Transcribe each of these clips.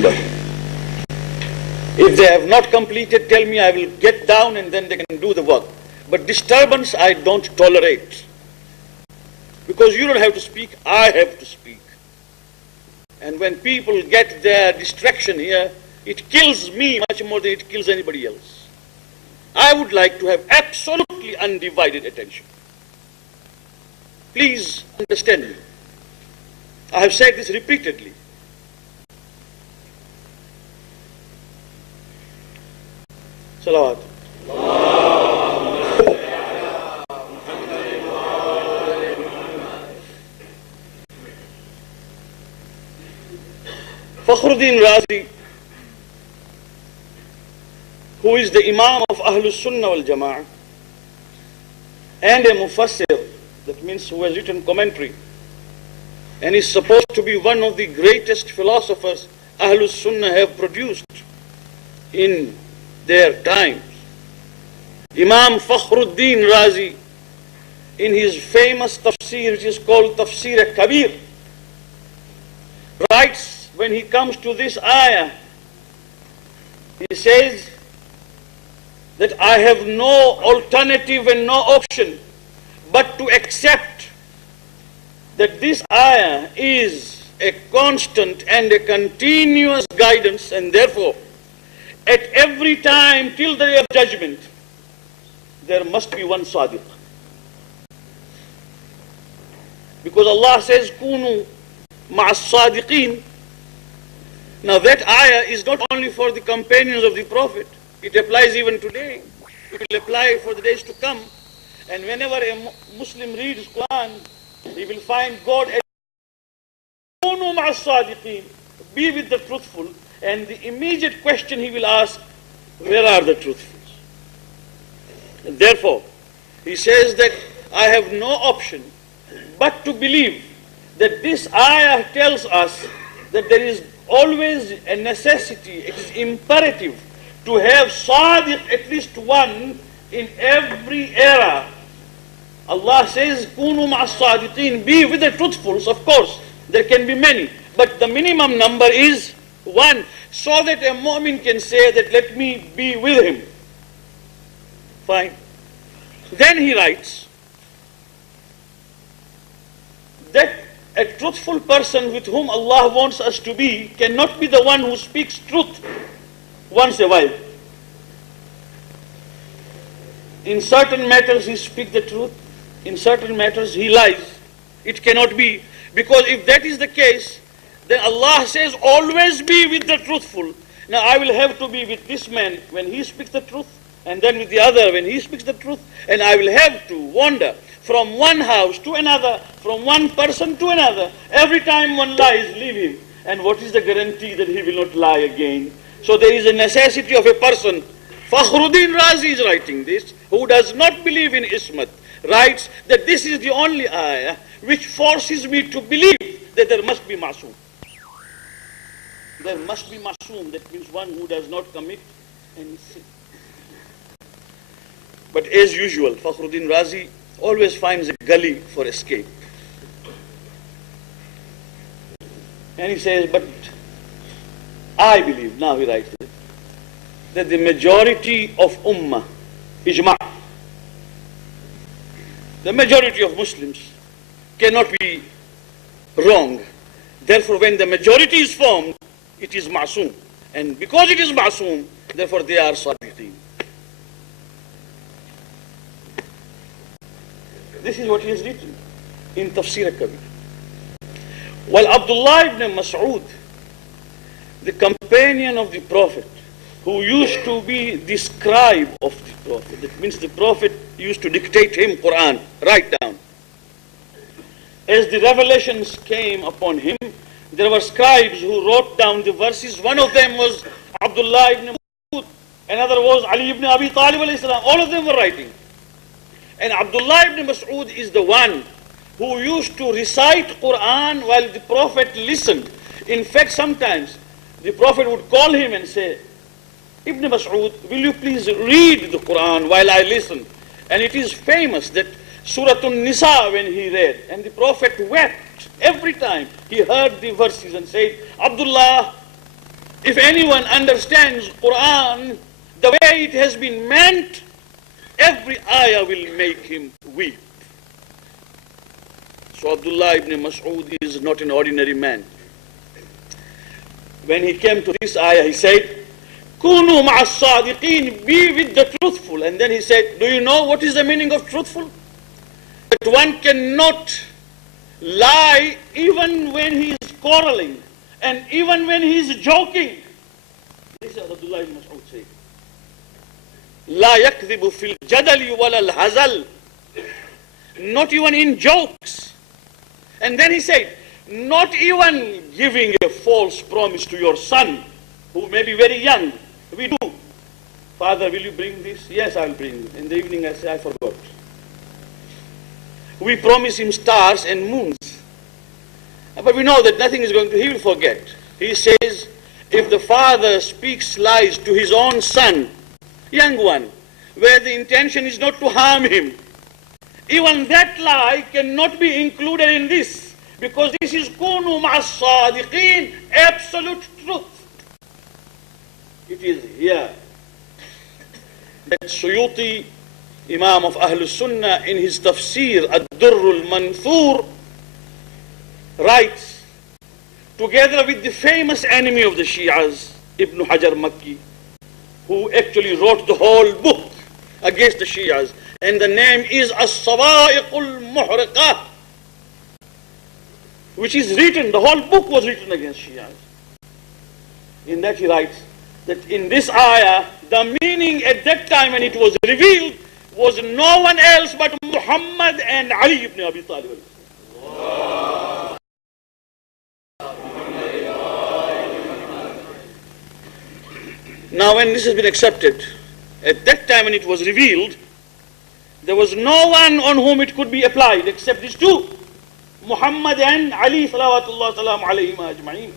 But if they have not completed, tell me, I will get down and then they can do the work. But disturbance I don't tolerate. Because you don't have to speak, I have to speak. And when people get their distraction here, it kills me much more than it kills anybody else. I would like to have absolutely undivided attention. Please understand me. I have said this repeatedly. Salawat. Fakhruddin Razi, who is the Imam of Ahlus Sunnah wal Jama'ah and a Mufassir, that means who has written commentary, and is supposed to be one of the greatest philosophers Ahlus Sunnah have produced in their times. Imam Fakhruddin Razi, in his famous tafsir, which is called Tafsir Kabir, writes, when he comes to this ayah, he says that I have no alternative and no option but to accept that this ayah is a constant and a continuous guidance, and therefore at every time till the day of judgment there must be one Sadiq. Because Allah says, Kunu ma'as Sadiqeen. Now that ayah is not only for the companions of the Prophet, it applies even today. It will apply for the days to come. And whenever a Muslim reads Quran, he will find God as Kunu ma'as Sadiqeen, be with the truthful. And the immediate question he will ask, where are the truthfuls? And therefore, he says that I have no option but to believe that this ayah tells us that there is always a necessity, it is imperative to have Sadiq, at least one, in every era. Allah says, Kunu ma'as Sadiqeen, be with the truthfuls. Of course, there can be many, but the minimum number is one, so that a mu'min can say that let me be with him. Fine. Then he writes that a truthful person with whom Allah wants us to be cannot be the one who speaks truth once a while. In certain matters he speaks the truth, in certain matters he lies. It cannot be, because if that is the case, then Allah says always be with the truthful. Now I will have to be with this man when he speaks the truth, and then with the other when he speaks the truth, and I will have to wander from one house to another, from one person to another. Every time one lies, leave him. And what is the guarantee that he will not lie again? So there is a necessity of a person. Fakhruddin Razi is writing this, who does not believe in Ismat, writes that this is the only ayah which forces me to believe that there must be Masoom. There must be Masoom, that means one who does not commit any sin. But as usual, Fakhruddin Razi always finds a gully for escape. And he says, but I believe, now he writes it, that the majority of Ummah, Ijma', the majority of Muslims cannot be wrong. Therefore, when the majority is formed, it is Ma'soom. And because it is Ma'soom, therefore they are Sadiqeen. This is what he has written in Tafsir al-Kabir. While Abdullah ibn Mas'ud, the companion of the Prophet, who used to be the scribe of the Prophet, that means the Prophet used to dictate him Quran, write down. As the revelations came upon him, there were scribes who wrote down the verses. One of them was Abdullah ibn Mas'ud, another was Ali ibn Abi Talib alayhi salam. All of them were writing. And Abdullah ibn Mas'ud is the one who used to recite Quran while the Prophet listened. In fact, sometimes the Prophet would call him and say, Ibn Mas'ud, will you please read the Quran while I listen? And it is famous that Surah An-Nisa, when he read, and the Prophet wept every time he heard the verses and said, Abdullah, if anyone understands Quran the way it has been meant, every ayah will make him weep. So Abdullah ibn Mas'ud is not an ordinary man. When he came to this ayah, he said, Kunu ma'as sadiqeen, be with the truthful. And then he said, do you know what is the meaning of truthful? That one cannot lie even when he is quarreling and even when he is joking. This is what Abdullah ibn Mas'ud said. La yakdhibu fil jadali wal al hazal. Not even in jokes. And then he said, not even giving a false promise to your son, who may be very young. We do. Father, will you bring this? Yes, I'll bring it. In the evening I say, I forgot. We promise him stars and moons. But we know that nothing is going to, he will forget. He says, if the father speaks lies to his own son, young one, where the intention is not to harm him, even that lie cannot be included in this, because this is kunu ma'as sadiqeen, absolute truth. It is here that Suyuti, Imam of Ahlul Sunnah, in his tafsir Ad-Durrul Manthur, writes, together with the famous enemy of the Shias, Ibn Hajar Makki, who actually wrote the whole book against the Shias, and the name is As-Sawa'iqul Muhriqah, which is written, the whole book was written against Shias. In that he writes that in this ayah, the meaning at that time when it was revealed was no one else but Muhammad and Ali ibn Abi Talib. Now when this has been accepted, at that time when it was revealed, there was no one on whom it could be applied except these two, Muhammad and Ali salawatullah salam alayhim ajma'in.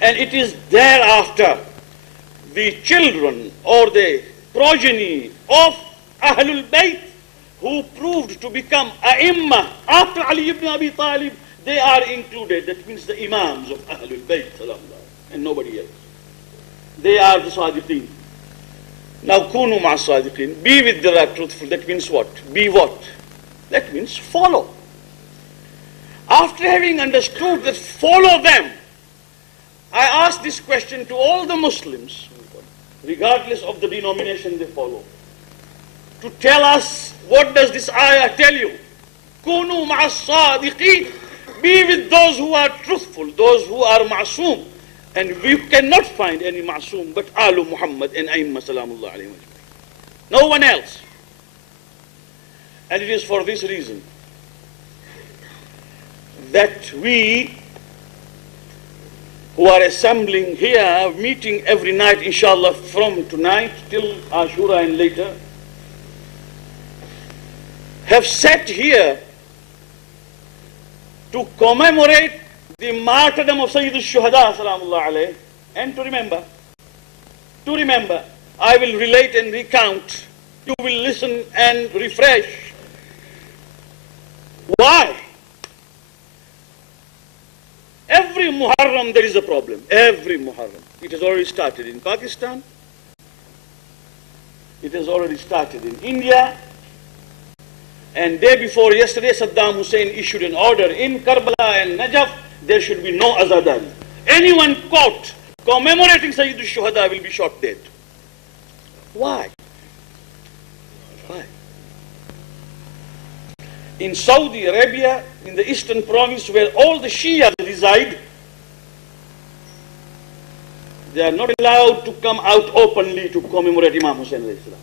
And it is thereafter the children or the progeny of Ahlul Bayt who proved to become A'imma after Ali ibn Abi Talib, they are included. That means the Imams of Ahlul Bayt and nobody else. They are the Sadiqeen. Now, kunu ma'as sadiqeen, be with the truthful. That means what? Be what? That means follow. After having understood that follow them, I ask this question to all the Muslims, regardless of the denomination they follow, to tell us, what does this ayah tell you? Kunu ma'as sadiqeen, be with those who are truthful, those who are ma'soom. And we cannot find any ma'soom but Alu Muhammad and Aimma salamullah alayhim. No one else. And it is for this reason that we who are assembling here, meeting every night inshallah from tonight till Ashura and later, have sat here to commemorate the martyrdom of Sayyid al-Shuhada salamullah alayh, and to remember, I will relate and recount, you will listen and refresh. Why? Every Muharram there is a problem, every Muharram. It has already started in Pakistan, it has already started in India, and day before yesterday Saddam Hussein issued an order in Karbala and Najaf, there should be no azadari. Anyone caught commemorating Sayyid al-Shuhada will be shot dead. Why? Why? In Saudi Arabia, in the eastern province where all the Shia reside, they are not allowed to come out openly to commemorate Imam Hussain alayhi salam.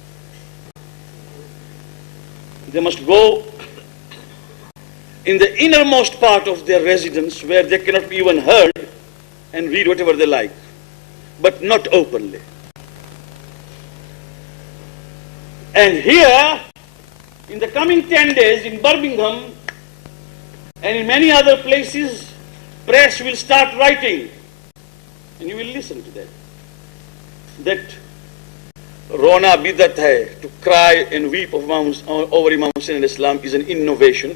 They must go in the innermost part of their residence where they cannot be even heard and read whatever they like, but not openly. And here, in the coming 10 days in Birmingham and in many other places, press will start writing, and you will listen to that Rona bidat hai, to cry and weep over Imam Hussain alayhi salam is an innovation.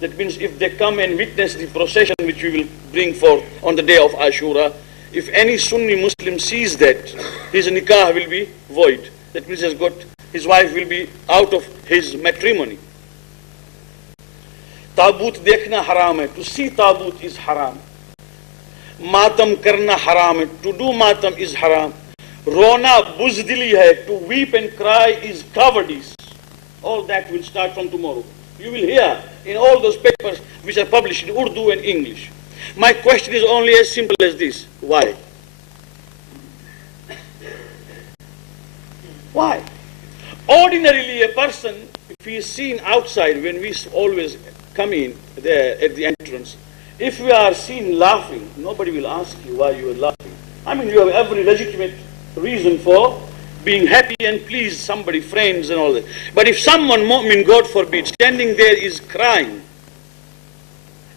That means if they come and witness the procession which we will bring forth on the day of Ashura, if any Sunni Muslim sees that, his nikah will be void. That means his wife will be out of his matrimony. Taboot dekhna haram hai. To see taboot is haram. Matam karna haram hai. To do matam is haram. Rona buzdili hai. To weep and cry is cowardice. All that will start from tomorrow. You will hear in all those papers which are published in Urdu and English. My question is only as simple as this. Why? Why? Ordinarily a person, if he is seen outside, when we always come in there at the entrance, if we are seen laughing, nobody will ask you why you are laughing. I mean, you have every legitimate reason for being happy and pleased somebody, friends and all that. But if someone, mu'min, God forbid, standing there is crying,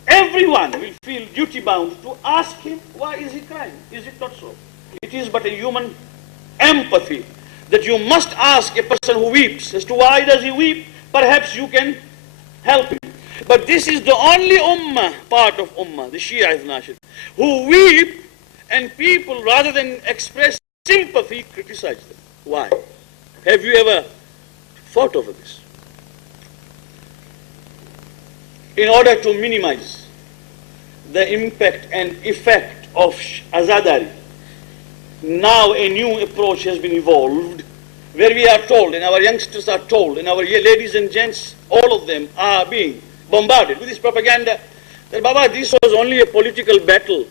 everyone will feel duty bound to ask him, why is he crying? Is it not so? It is but a human empathy that you must ask a person who weeps as to why does he weep. Perhaps you can help him. But this is the only ummah, part of ummah, the Shia Ithnashid, who weep, and people, rather than express sympathy, criticize them. Why? Have you ever thought over this? In order to minimize the impact and effect of Azadari, now a new approach has been evolved, where we are told, and our youngsters are told, and our ladies and gents, all of them are being bombarded with this propaganda, that Baba, this was only a political battle.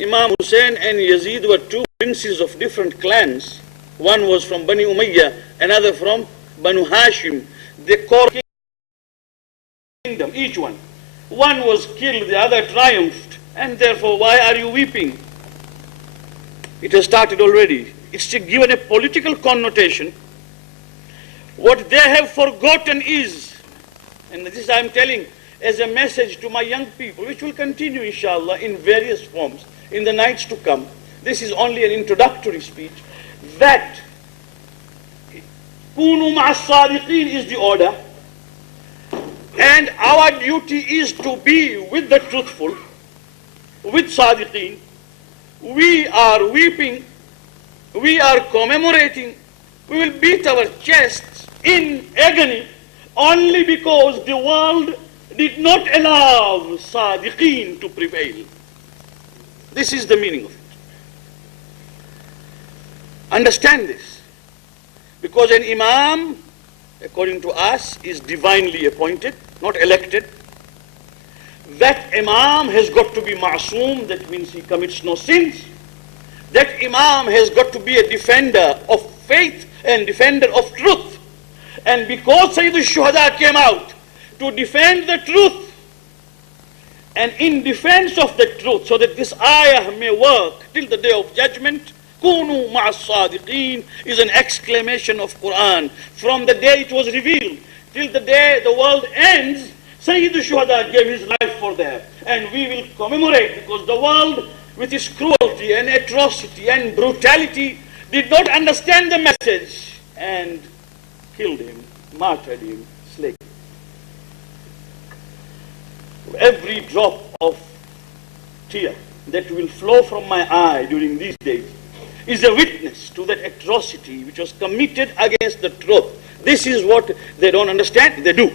Imam Hussein and Yazid were two princes of different clans. One was from Bani Umayyah, another from Banu Hashim, the core kingdom, each one. One was killed, the other triumphed, and therefore why are you weeping? It has started already. It's given a political connotation. What they have forgotten is, and this I am telling as a message to my young people, which will continue inshallah in various forms in the nights to come. This is only an introductory speech, that Kunu ma'as sadiqeen is the order, and our duty is to be with the truthful, with sadiqeen. We are weeping, we are commemorating, we will beat our chests in agony only because the world did not allow Sadiqeen to prevail. This is the meaning of it. Understand this. Because an Imam, according to us, is divinely appointed, not elected. That Imam has got to be ma'soom, that means he commits no sins. That Imam has got to be a defender of faith and defender of truth. And because Sayyid al-Shuhada came out to defend the truth, and in defense of the truth, so that this ayah may work till the day of judgment, Kunu ma'as sadiqeen is an exclamation of Quran. From the day it was revealed till the day the world ends, Sayyid al-Shuhada gave his life for them. And we will commemorate, because the world, with its cruelty and atrocity and brutality, did not understand the message and killed him, martyred him, slayed him. Every drop of tear that will flow from my eye during these days is a witness to that atrocity which was committed against the truth. This is what they don't understand, they do.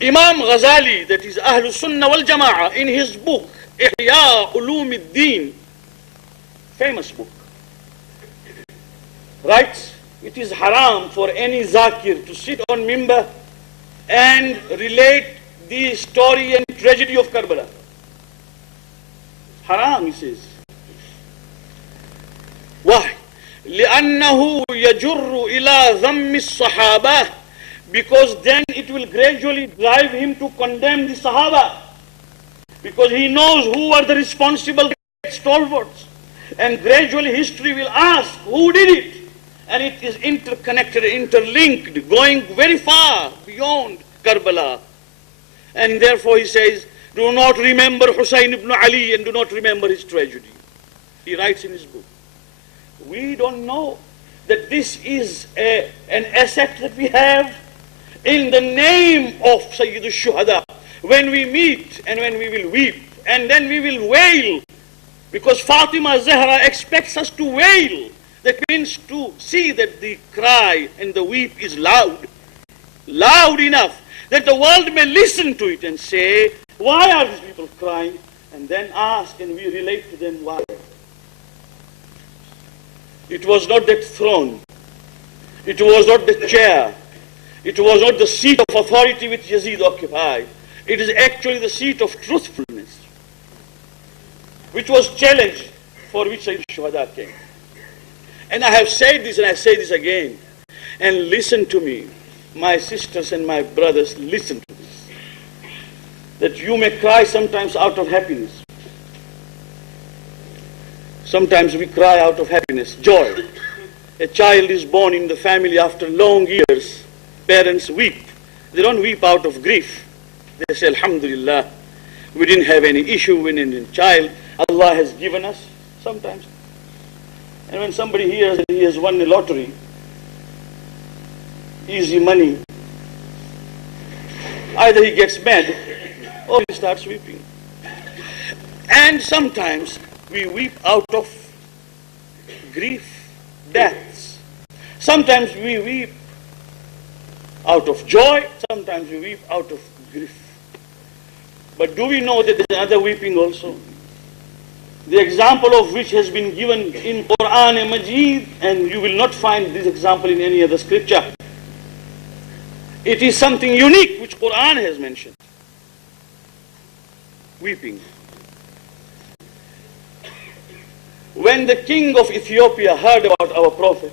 Imam Ghazali, that is Ahlul Sunnah wal Jama'ah, in his book Ihya Ulum ad-Din, famous book, writes, it is haram for any zakir to sit on mimbar and relate the story and tragedy of Karbala. Haram, he says. Why? لأنه يجر إلى ذم الصحابة, because then it will gradually drive him to condemn the Sahaba, because he knows who are the responsible stalwarts, and gradually history will ask who did it, and it is interconnected, interlinked, going very far beyond Karbala. And therefore he says, do not remember Hussein ibn Ali and do not remember his tragedy. He writes in his book. We don't know that this is an asset that we have, in the name of Sayyid al-Shuhada, when we meet and when we will weep, and then we will wail, because Fatima Zahra expects us to wail. That means to see that the cry and the weep is loud enough that the world may listen to it and say, why are these people crying? And then ask, and we relate to them why. It was not that throne, it was not the chair, it was not the seat of authority which Yazid occupied. It is actually the seat of truthfulness, which was challenged, for which Sayyid Shuhada came. And I have said this, and I say this again, and listen to me, my sisters and my brothers, listen to this, that you may cry sometimes out of happiness. Sometimes we cry out of happiness, joy. A child is born in the family after long years. Parents weep. They don't weep out of grief. They say, Alhamdulillah, we didn't have any issue with any child. Allah has given us sometimes. And when somebody hears that he has won the lottery, easy money, either he gets mad or he starts weeping. And sometimes we weep out of grief, deaths. Sometimes we weep out of joy, sometimes we weep out of grief. But do we know that there is another weeping also? The example of which has been given in Quran and Majid, and you will not find this example in any other scripture. It is something unique which Quran has mentioned. Weeping. When the king of Ethiopia heard about our prophet,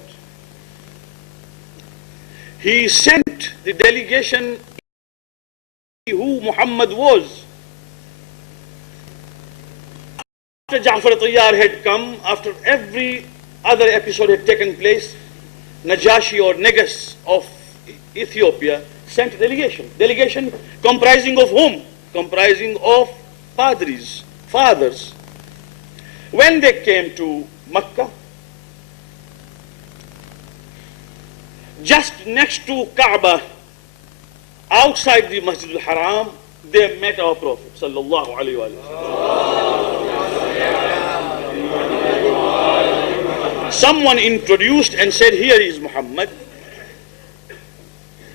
he sent the delegation who Muhammad was. After Ja'far Tayyar had come, after every other episode had taken place, Najashi or Negus of Ethiopia sent a delegation. Delegation comprising of whom? Comprising of padris, fathers. When they came to Makkah, just next to Kaaba, outside the Masjid al-Haram, they met our Prophet sallallahu alaihi wasallam. Someone introduced and said, here is Muhammad.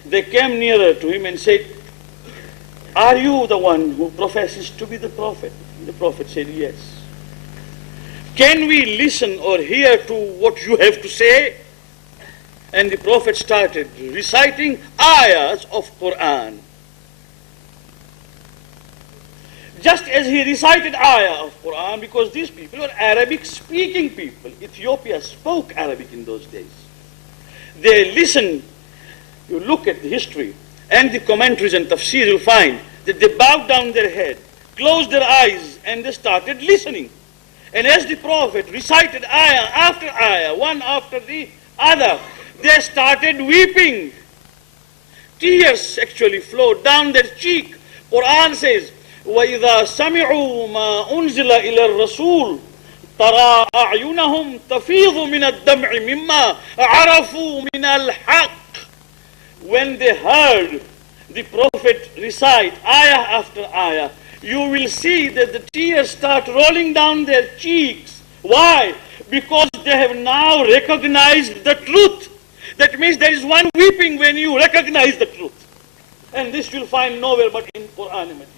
They came nearer to him and said, are you the one who professes to be the Prophet? The Prophet said, yes. Can we listen or hear to what you have to say? And the Prophet started reciting ayahs of Quran. Just as he recited ayah of Quran, because these people were Arabic-speaking people. Ethiopia spoke Arabic in those days. They listened. You look at the history and the commentaries and tafsir, you'll find that they bowed down their head, closed their eyes, and they started listening. And as the Prophet recited ayah after ayah, one after the other, they started weeping. Tears actually flowed down their cheek. Quran says, وَإِذَا سَمِعُوا مَا أُنزِلَ إِلَى الرَّسُولِ تَرَى أَعْيُنَهُمْ تَفِيضُ مِنَ الدَّمْعِ مِمَّا عَرَفُوا مِنَ الْحَقِّ. When they heard the Prophet recite ayah after ayah, you will see that the tears start rolling down their cheeks. Why? Because they have now recognized the truth. That means there is one weeping when you recognize the truth. And this you'll find nowhere but in Quran and Majid.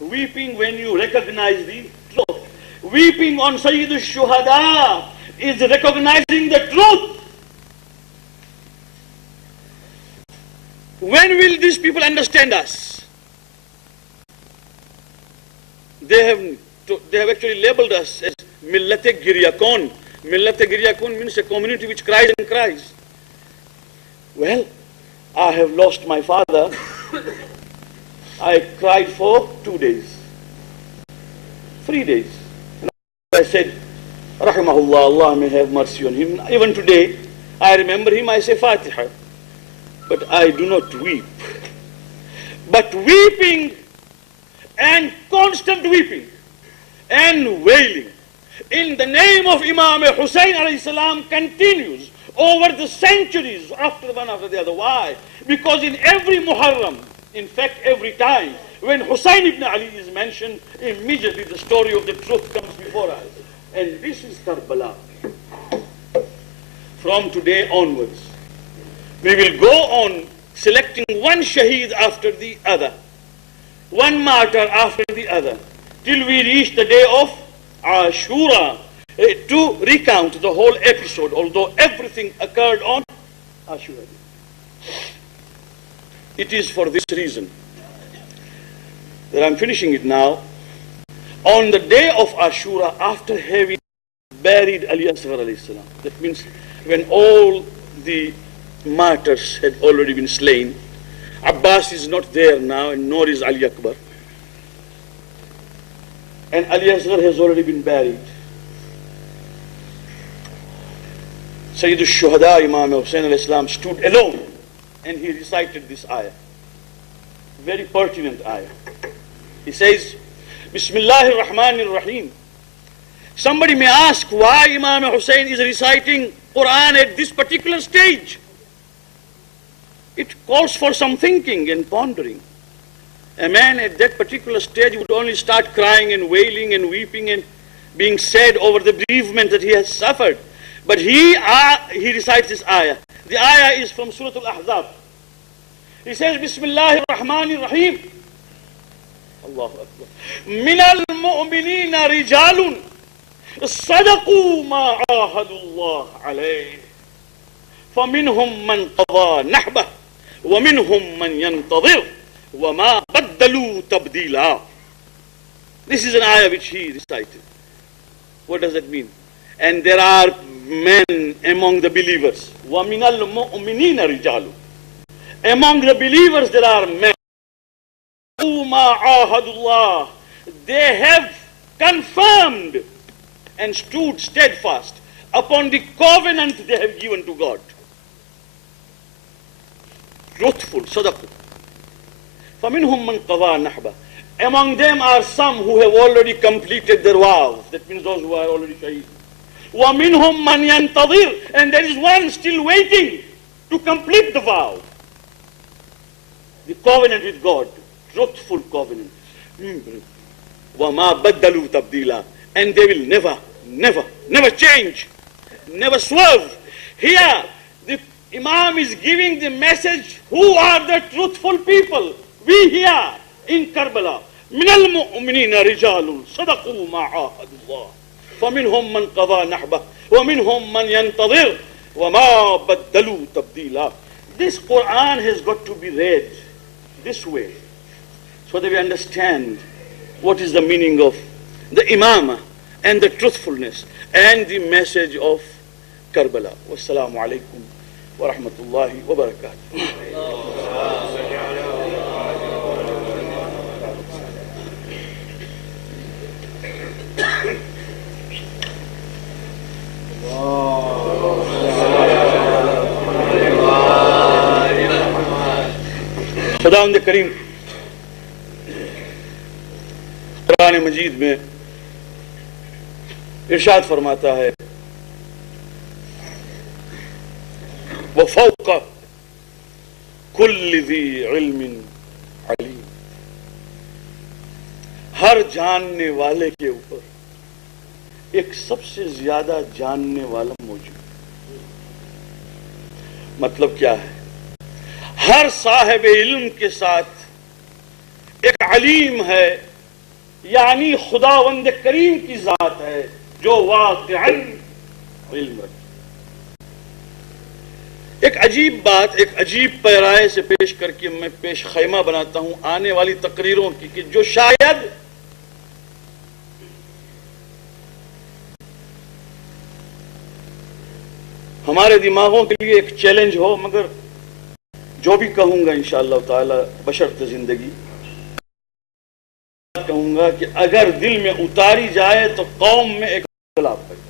Weeping when you recognize the truth. Weeping on Sayyid al-Shuhada is recognizing the truth. When will these people understand us? They have actually labeled us as Millat-e Giryakon. Millat-e Giryakon means a community which cries and cries. Well, I have lost my father. I cried for 2 days, 3 days. And I said, Rahimahullah, Allah may have mercy on him. Even today, I remember him, I say Fatiha. But I do not weep. But weeping and constant weeping and wailing in the name of Imam Hussein alayhi salam continues over the centuries, after one after the other. Why? Because in every Muharram, in fact every time, when Hussein ibn Ali is mentioned, immediately the story of the truth comes before us. And this is Karbala. From today onwards, we will go on selecting one shaheed after the other, one martyr after the other, till we reach the day of Ashura, to recount the whole episode, although everything occurred on Ashura. It is for this reason that I'm finishing it now. On the day of Ashura, after having buried Ali Asghar alayhi salam, that means when all the martyrs had already been slain, Abbas is not there now, and nor is Ali Akbar, and Ali Asghar has already been buried. Sayyid al-Shuhada Imam Hussain alayhi salam stood alone and he recited this ayah, very pertinent ayah. He says, Bismillahir Rahmanir Rahim. Somebody may ask why Imam Hussain is reciting Quran at this particular stage. It calls for some thinking and pondering. A man at that particular stage would only start crying and wailing and weeping and being sad over the bereavement that he has suffered. But he recites this ayah. The ayah is from Surah Al-Ahzab. He says, Bismillahir Rahmanir Rahim. Allahu Akbar. Min al-mu'minina rijalun sadaqu ma ahadullah alayh. فَمِنْهُمْ مَنْ قَضَى نَحْبَهُ وَمِنْهُمْ مَنْ يَنْتَظِرُ وَمَا بَدَّلُوا تَبْدِيلًا. This is an ayah which he recited. What does that mean? And there are men among the believers. وَمِنَ الْمُؤْمِنِينَ رِجَالٌ. Among the believers there are men. مَا عَاهَدُ اللَّهِ. They have confirmed and stood steadfast upon the covenant they have given to God. Truthful, sadaqah. فَمِنْهُمْ مَنْ قَضَى نَحْبَهُ. Among them are some who have already completed their vows. That means those who are already shaheed. وَمِنْهُمْ مَنْ يَنْتَظِرُ. And there is one still waiting to complete the vow. The covenant with God. Truthful covenant. وَمَا بَدَّلُوا تَبْدِيلًا. And they will never change, never swerve. Here, the Imam is giving the message, who are the truthful people? We here in Karbala. مِنَ الْمُؤْمِنِينَ رِجَالٌ صَدَقُوا مَا عَاهَدُوا اللَّهَ فَمِنْهُمْ مَنْ قَضَى نَحْبَهُ وَمِنْهُمْ مَنْ يَنْتَظِرُ وَمَا بَدَّلُوا تَبْدِيلًا. This Quran has got to be read this way, so that we understand what is the meaning of the Imamah and the truthfulness and the message of Karbala. Wassalamu alaikum wa rahmatullahi wa barakatuh. خداوند کریم قرآن مجید میں ارشاد فرماتا ہے وَفَوْقَ كُلِّ ذِي عِلْمٍ عَلِيمٍ. ہر جاننے والے کے اوپر ایک سب سے زیادہ جاننے والا موجود. مطلب کیا ہے؟ ہر صاحب علم کے ساتھ ایک علیم ہے، یعنی خداوند کریم کی ذات ہے جو واقعاً علم رکھتا. ایک عجیب بات، ایک عجیب پیرائے سے پیش کر کے میں پیش خیمہ بناتا ہوں آنے والی تقریروں کی، کہ جو شاید ہمارے دماغوں کے لیے ایک چیلنج ہو، مگر جو بھی کہوں گا انشاءاللہ تعالی بشرط زندگی کہوں گا کہ اگر دل میں اتاری جائے تو قوم میں ایک انقلاب پیدا،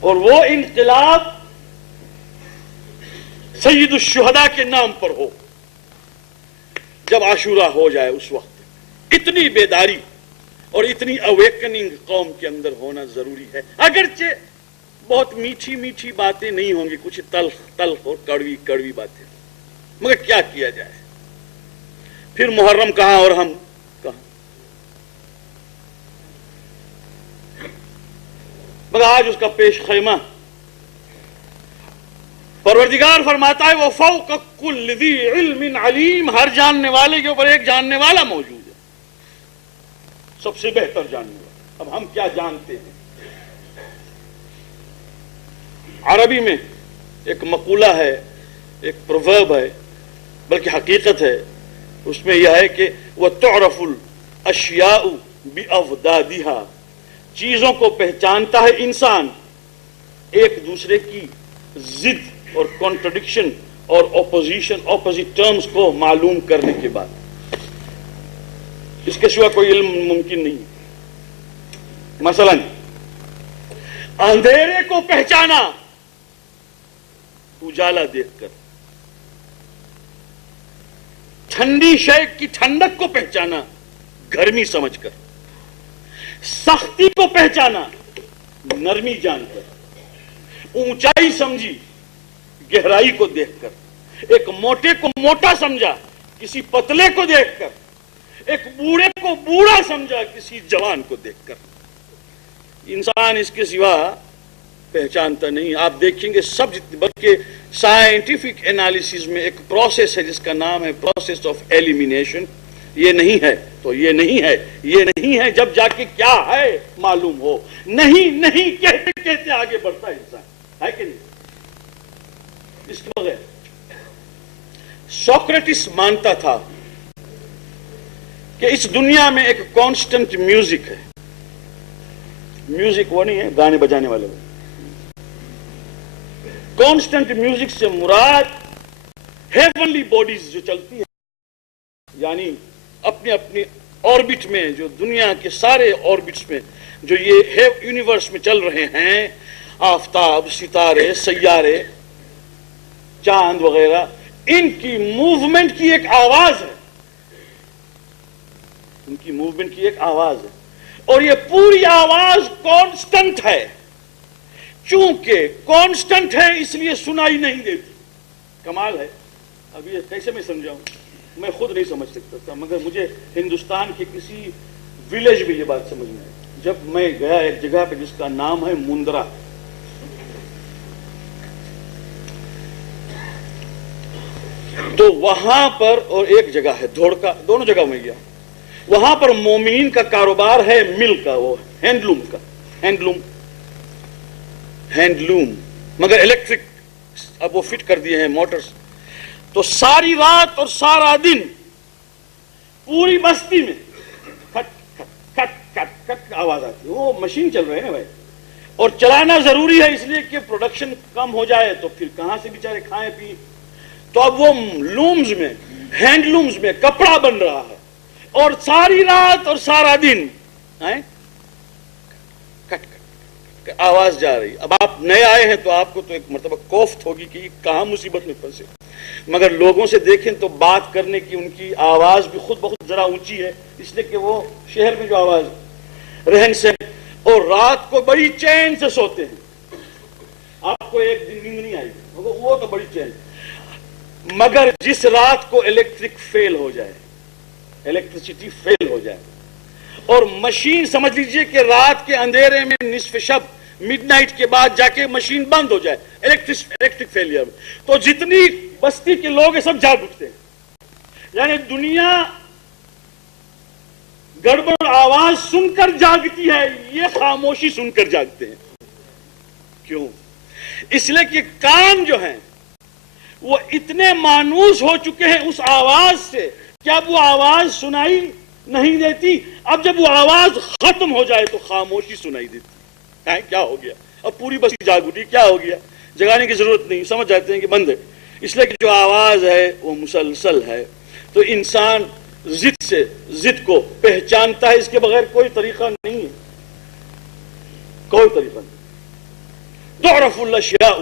اور وہ انقلاب سید الشہداء کے نام پر ہو. جب عاشورہ ہو جائے اس وقت اتنی بیداری اور اتنی اویکننگ قوم کے اندر ہونا ضروری ہے. اگرچہ بہت میٹھی میٹھی باتیں نہیں ہوں گی، کچھ تلخ تلخ اور کڑوی کڑوی باتیں، مگر کیا کیا جائے؟ پھر محرم کہاں اور ہم کہاں؟ مگر آج اس کا پیش خیمہ پروردگار فرماتا ہے وہ فوق کل ذی علم علیم، ہر جاننے والے کے اوپر ایک جاننے والا موجود ہے، سب سے بہتر جاننے والا۔ اب ہم کیا جانتے ہیں؟ عربی میں ایک مقولہ ہے، ایک پروورب ہے، بلکہ حقیقت ہے، اس میں یہ ہے کہ وَتُعْرَفُ الْأَشْيَاءُ بِأَوْدَادِهَا، چیزوں کو پہچانتا ہے انسان ایک دوسرے کی ضد اور کانٹرڈکشن اور اپوزٹ ٹرمز کو معلوم کرنے کے بعد، اس کے سوا کوئی علم ممکن نہیں۔ مثلا اندھیرے کو پہچانا اجالا دیکھ کر، ٹھنڈی شے کی ٹھنڈک کو پہچانا گرمی سمجھ کر، سختی کو پہچانا نرمی جان کر، اونچائی سمجھی گہرائی کو دیکھ کر، ایک موٹے کو موٹا سمجھا کسی پتلے کو دیکھ کر، ایک بوڑھے کو بوڑھا سمجھا کسی جوان کو دیکھ کر۔ انسان اس کے سوا پہچانتا نہیں۔ آپ دیکھیں گے سب بلکہ سائنٹیفک انالیسز میں ایک پروسیس ہے جس کا نام ہے پروسیس آف ایلیمینیشن، یہ نہیں ہے تو یہ نہیں ہے، یہ نہیں ہے، جب جا کے کیا ہے معلوم ہو، نہیں نہیں کہتے کہتے آگے بڑھتا ہے انسان، ہے کہ نہیں؟ اس کے بغیر سوکریٹس مانتا تھا کہ اس دنیا میں ایک کانسٹنٹ میوزک ہے، میوزک وہ نہیں ہے گانے بجانے والے، کانسٹنٹ میوزک سے مراد ہیونلی باڈیز جو چلتی ہیں، یعنی اپنے اپنے آربٹ میں، جو دنیا کے سارے آربٹس میں جو یہ یونیورس میں چل رہے ہیں، آفتاب، ستارے، سیارے، چاند وغیرہ، ان کی موومنٹ کی ایک آواز ہے، ان کی موومنٹ کی ایک آواز ہے، اور یہ پوری آواز کانسٹنٹ ہے۔ چونکہ کانسٹنٹ ہے اس لیے سنائی نہیں دیتی۔ کمال ہے، اب یہ کیسے میں سمجھاؤں، میں خود نہیں سمجھ سکتا تھا، مگر مجھے ہندوستان کے کسی ولیج میں یہ بات سمجھ میں آئی جب میں گیا ایک جگہ پہ جس کا نام ہے مندرا۔ تو وہاں پر، اور ایک جگہ ہے دھوڑکا، دونوں جگہ میں گیا، وہاں پر مومنین کا کاروبار ہے مل کا، وہ ہینڈلوم کا، ہینڈلوم، مگر الیکٹرک، اب وہ فٹ کر دیے ہیں موٹرز۔ تو ساری رات اور سارا دن پوری بستی میں کھٹ کھٹ کھٹ کھٹ کھٹ آواز آتی ہے، وہ مشین چل رہے ہیں بھائی، اور چلانا ضروری ہے اس لیے کہ پروڈکشن کم ہو جائے تو پھر کہاں سے بیچارے کھائیں پیئیں۔ تو اب وہ لومز میں، ہینڈ لومز میں کپڑا بن رہا ہے، اور ساری رات اور سارا دن آواز جا رہی۔ اب آپ نئے آئے ہیں تو آپ کو تو ایک مرتبہ کوفت ہوگی کہ کہاں مصیبت میں پھنسے، مگر لوگوں سے دیکھیں تو بات کرنے کی ان کی آواز بھی خود بخود ذرا اونچی ہے، اس لیے کہ وہ شہر میں جو آواز، رہن سہن، اور رات کو بڑی چین سے سوتے ہیں۔ آپ کو ایک دن نیند نہیں آئی وہ تو بڑی چین، مگر جس رات کو الیکٹرک فیل ہو جائے، الیکٹریسٹی فیل ہو جائے، اور مشین سمجھ لیجئے کہ رات کے اندھیرے میں نصف شب، مڈ نائٹ کے بعد جا کے مشین بند ہو جائے الیکٹرک فیلئر، تو جتنی بستی کے لوگ ہیں سب جاگ اٹھتے ہیں۔ یعنی دنیا گڑبڑ آواز سن کر جاگتی ہے، یہ خاموشی سن کر جاگتے ہیں۔ کیوں؟ اس لیے کہ کان جو ہیں وہ اتنے مانوس ہو چکے ہیں اس آواز سے کہ اب وہ آواز سنائی نہیں دیتی۔ اب جب وہ آواز ختم ہو جائے تو خاموشی سنائی دیتی ہے۔ کیا ہو گیا؟ اب پوری بستی جاگ اٹھی، کیا ہو گیا؟ جگانے کی ضرورت نہیں، سمجھ جاتے ہیں کہ بند ہے، اس لیے کہ جو آواز ہے وہ مسلسل ہے۔ تو انسان ضد کو پہچانتا ہے، اس کے بغیر کوئی طریقہ نہیں ہے، کوئی طریقہ نہیں۔ تعرف الاشیاء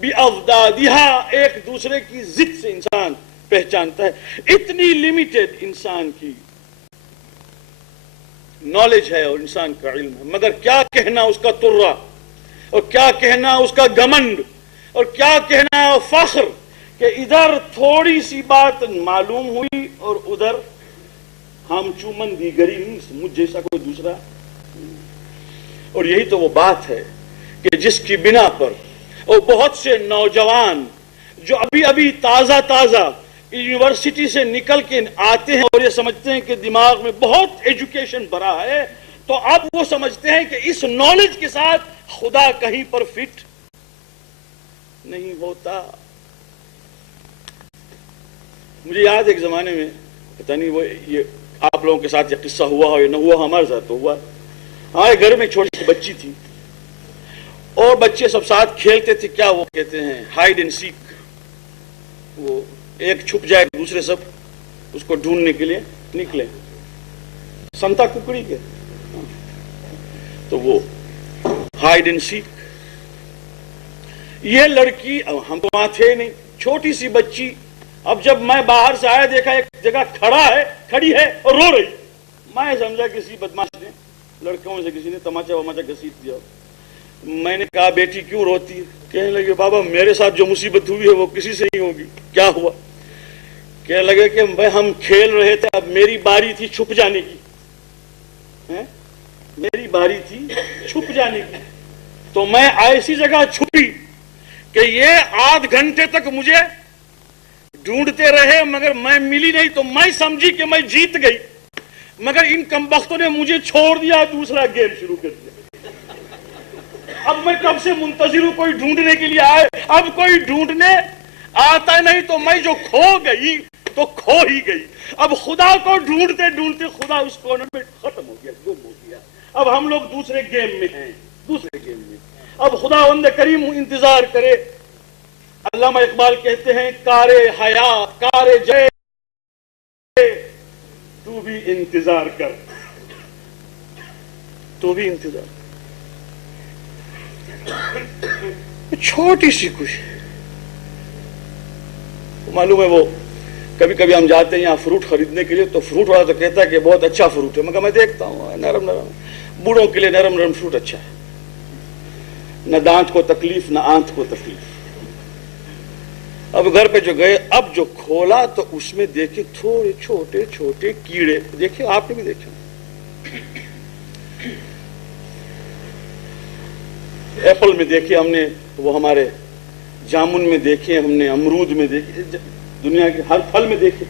بأضدادها، ایک دوسرے کی ضد سے انسان پہچانتا ہے۔ اتنی لیمیٹڈ انسان کی نالج ہے اور انسان کا علم ہے، مگر کیا کہنا اس کا ترہ اور کیا کہنا اس کا گمنڈ، اور کیا کہنا فخر کہ ادھر تھوڑی سی بات معلوم ہوئی اور ادھر ہم چومن دیگری نہیں، مجھ جیسا کوئی دوسرا. اور یہی تو وہ بات ہے کہ جس کی بنا پر اور بہت سے نوجوان جو ابھی ابھی تازہ یونیورسٹی سے نکل کے آتے ہیں اور یہ سمجھتے ہیں کہ دماغ میں بہت ایجوکیشن بھرا ہے، تو اب وہ سمجھتے ہیں کہ اس نالج کے ساتھ خدا کہیں پر فٹ نہیں ہوتا. مجھے یاد ایک زمانے میں، پتہ نہیں وہ یہ آپ لوگوں کے ساتھ یہ قصہ ہوا ہو یا نہ ہوا، ہمارے ساتھ تو ہوا. ہمارے گھر میں چھوٹی سی بچی تھی اور بچے سب ساتھ کھیلتے تھے، کیا وہ کہتے ہیں ہائیڈ اینڈ سیک. وہ ایک چھپ جائے دوسرے سب اس کو ڈھونڈنے کے لیے نکلے، سنتا ککڑی کے. تو وہ ہائیڈ اینڈ سیک. یہ لڑکی، ہم تو وہاں تھے نہیں، چھوٹی سی بچی. اب جب میں باہر سے آیا دیکھا ایک جگہ کھڑی ہے اور رو رہی. میں سمجھا کسی بدماش نے، لڑکوں سے کسی نے تماچا وماچا گھسیٹ دیا. میں نے کہا بیٹی کیوں روتی ہے؟ کہنے لگے بابا میرے ساتھ جو مصیبت ہوئی ہے وہ کسی سے نہیں ہوگی. کیا ہوا؟ کہنے لگے کہ ہم کھیل رہے تھے، اب میری باری تھی چھپ جانے کی. میری باری تھی چھپ جانے کی، تو میں ایسی جگہ چھپی کہ یہ آدھ گھنٹے تک مجھے ڈھونڈتے رہے مگر میں ملی نہیں. تو میں سمجھی کہ میں جیت گئی، مگر ان کمبختوں نے مجھے چھوڑ دیا، دوسرا گیم شروع کر دیا. اب میں کب سے منتظر ہوں کوئی ڈھونڈنے کے لیے آئے. اب کوئی ڈھونڈنے آتا نہیں تو میں جو کھو گئی تو کھو ہی گئی. اب خدا کو ڈھونڈتے ڈھونڈتے خدا اس کارنر میں ختم ہو گیا، گم ہو گیا. اب ہم لوگ دوسرے گیم میں ہیں، دوسرے گیم میں. اب خداوند کریم انتظار کرے. علامہ اقبال کہتے ہیں کارے حیات کارے جے تو بھی انتظار کر، تو بھی انتظار. چھوٹی سی خوشی. معلوم ہے وہ کبھی کبھی ہم جاتے ہیں یہاں فروٹ خریدنے کے لیے تو فروٹ والا تو کہتا ہے کہ بہت اچھا فروٹ ہے، مگر میں دیکھتا ہوں نرم نرم. بوڑھوں کے لیے نرم نرم فروٹ اچھا ہے، نہ دانت کو تکلیف نہ آنت کو تکلیف. اب گھر پہ جو گئے، اب جو کھولا تو اس میں دیکھے تھوڑے چھوٹے چھوٹے کیڑے. دیکھے آپ نے بھی دیکھا، ایپل میں دیکھے ہم نے، وہ ہمارے جامن میں دیکھے ہم نے، امرود میں دیکھے، دنیا کے ہر پھل میں دیکھے.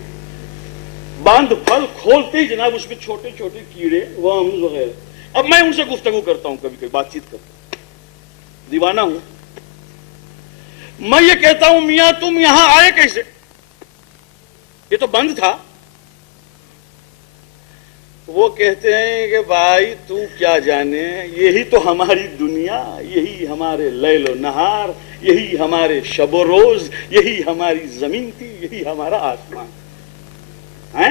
باندھ پھل کھولتے ہی جناب اس میں چھوٹے چھوٹے کیڑے ورمز وغیرہ. اب میں ان سے گفتگو کرتا ہوں، کبھی کبھی بات چیت کرتا ہوں، دیوانہ ہوں. میں یہ کہتا ہوں میاں تم یہاں آئے کیسے؟ یہ تو بند تھا. وہ کہتے ہیں کہ بھائی تو کیا جانے، یہی تو ہماری دنیا، یہی ہمارے لیل و نہار، یہی ہمارے شب و روز، یہی ہماری زمین تھی، یہی ہمارا آسمان ہے.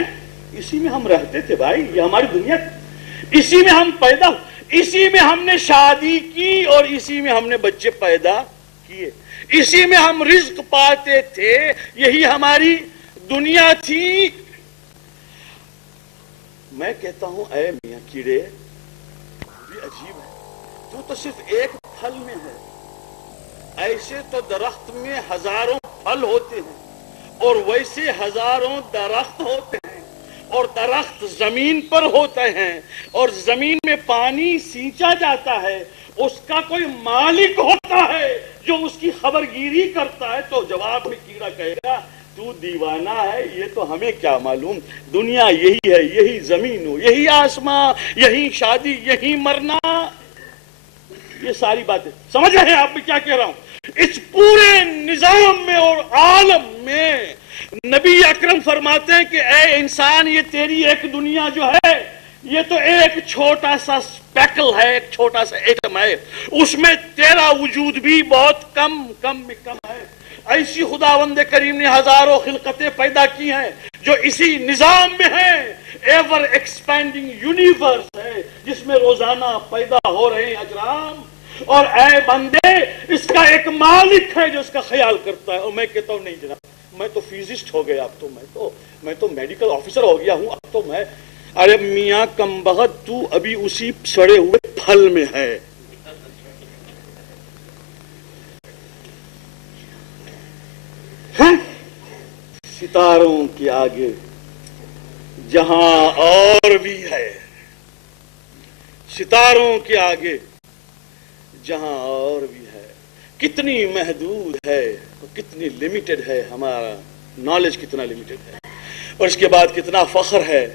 اسی میں ہم رہتے تھے بھائی، یہ ہماری دنیا تھی. اسی میں ہم پیدا، اسی میں ہم نے شادی کی اور اسی میں ہم نے بچے پیدا کیے، اسی میں ہم رزق پاتے تھے، یہی ہماری دنیا تھی. میں کہتا ہوں اے میاں کیڑے، یہ عجیب ہے، تو صرف ایک پھل میں ہے. ایسے تو درخت میں ہزاروں پھل ہوتے ہیں اور ویسے ہزاروں درخت ہوتے ہیں، اور درخت زمین پر ہوتے ہیں اور زمین میں پانی سینچا جاتا ہے. اس کا کوئی مالک ہوتا ہے جو اس کی خبرگیری کرتا ہے. تو جواب میں کیڑا کہے گا تو دیوانہ ہے، یہ تو ہمیں کیا معلوم، دنیا یہی ہے، یہی زمین ہو، یہی آسمان، یہی شادی، یہی مرنا. یہ ساری باتیں سمجھ رہے ہیں آپ میں کیا کہہ رہا ہوں؟ اس پورے نظام میں اور عالم میں نبی اکرم فرماتے ہیں کہ اے انسان، یہ تیری ایک دنیا جو ہے یہ تو ایک چھوٹا سا سپیکل ہے، ایک چھوٹا سا ایٹم ہے، اس میں تیرا وجود بھی بہت کم میں کم ہے. ایسی خداوند کریم نے ہزاروں خلقتیں پیدا کی ہیں جو اسی نظام میں ہیں. ایور ایکسپینڈنگ یونیورس ہے جس میں روزانہ پیدا ہو رہے ہیں اجرام. اور اے بندے، اس کا ایک مالک ہے جو اس کا خیال کرتا ہے. اور میں کہتا ہوں نہیں جناب، میں تو فزسٹ ہو گیا، اب تو میں تو میڈیکل آفیسر ہو گیا ہوں، اب تو میں. ارے میاں کم بخت، تو ابھی اسی سڑے ہوئے پھل میں ہے. ہیں ستاروں کے آگے جہاں اور بھی ہے، ستاروں کے آگے جہاں اور بھی ہے. کتنی محدود ہے، کتنی لمیٹڈ ہے ہمارا نالج، کتنا لمیٹڈ ہے. اور اس کے بعد کتنا فخر ہے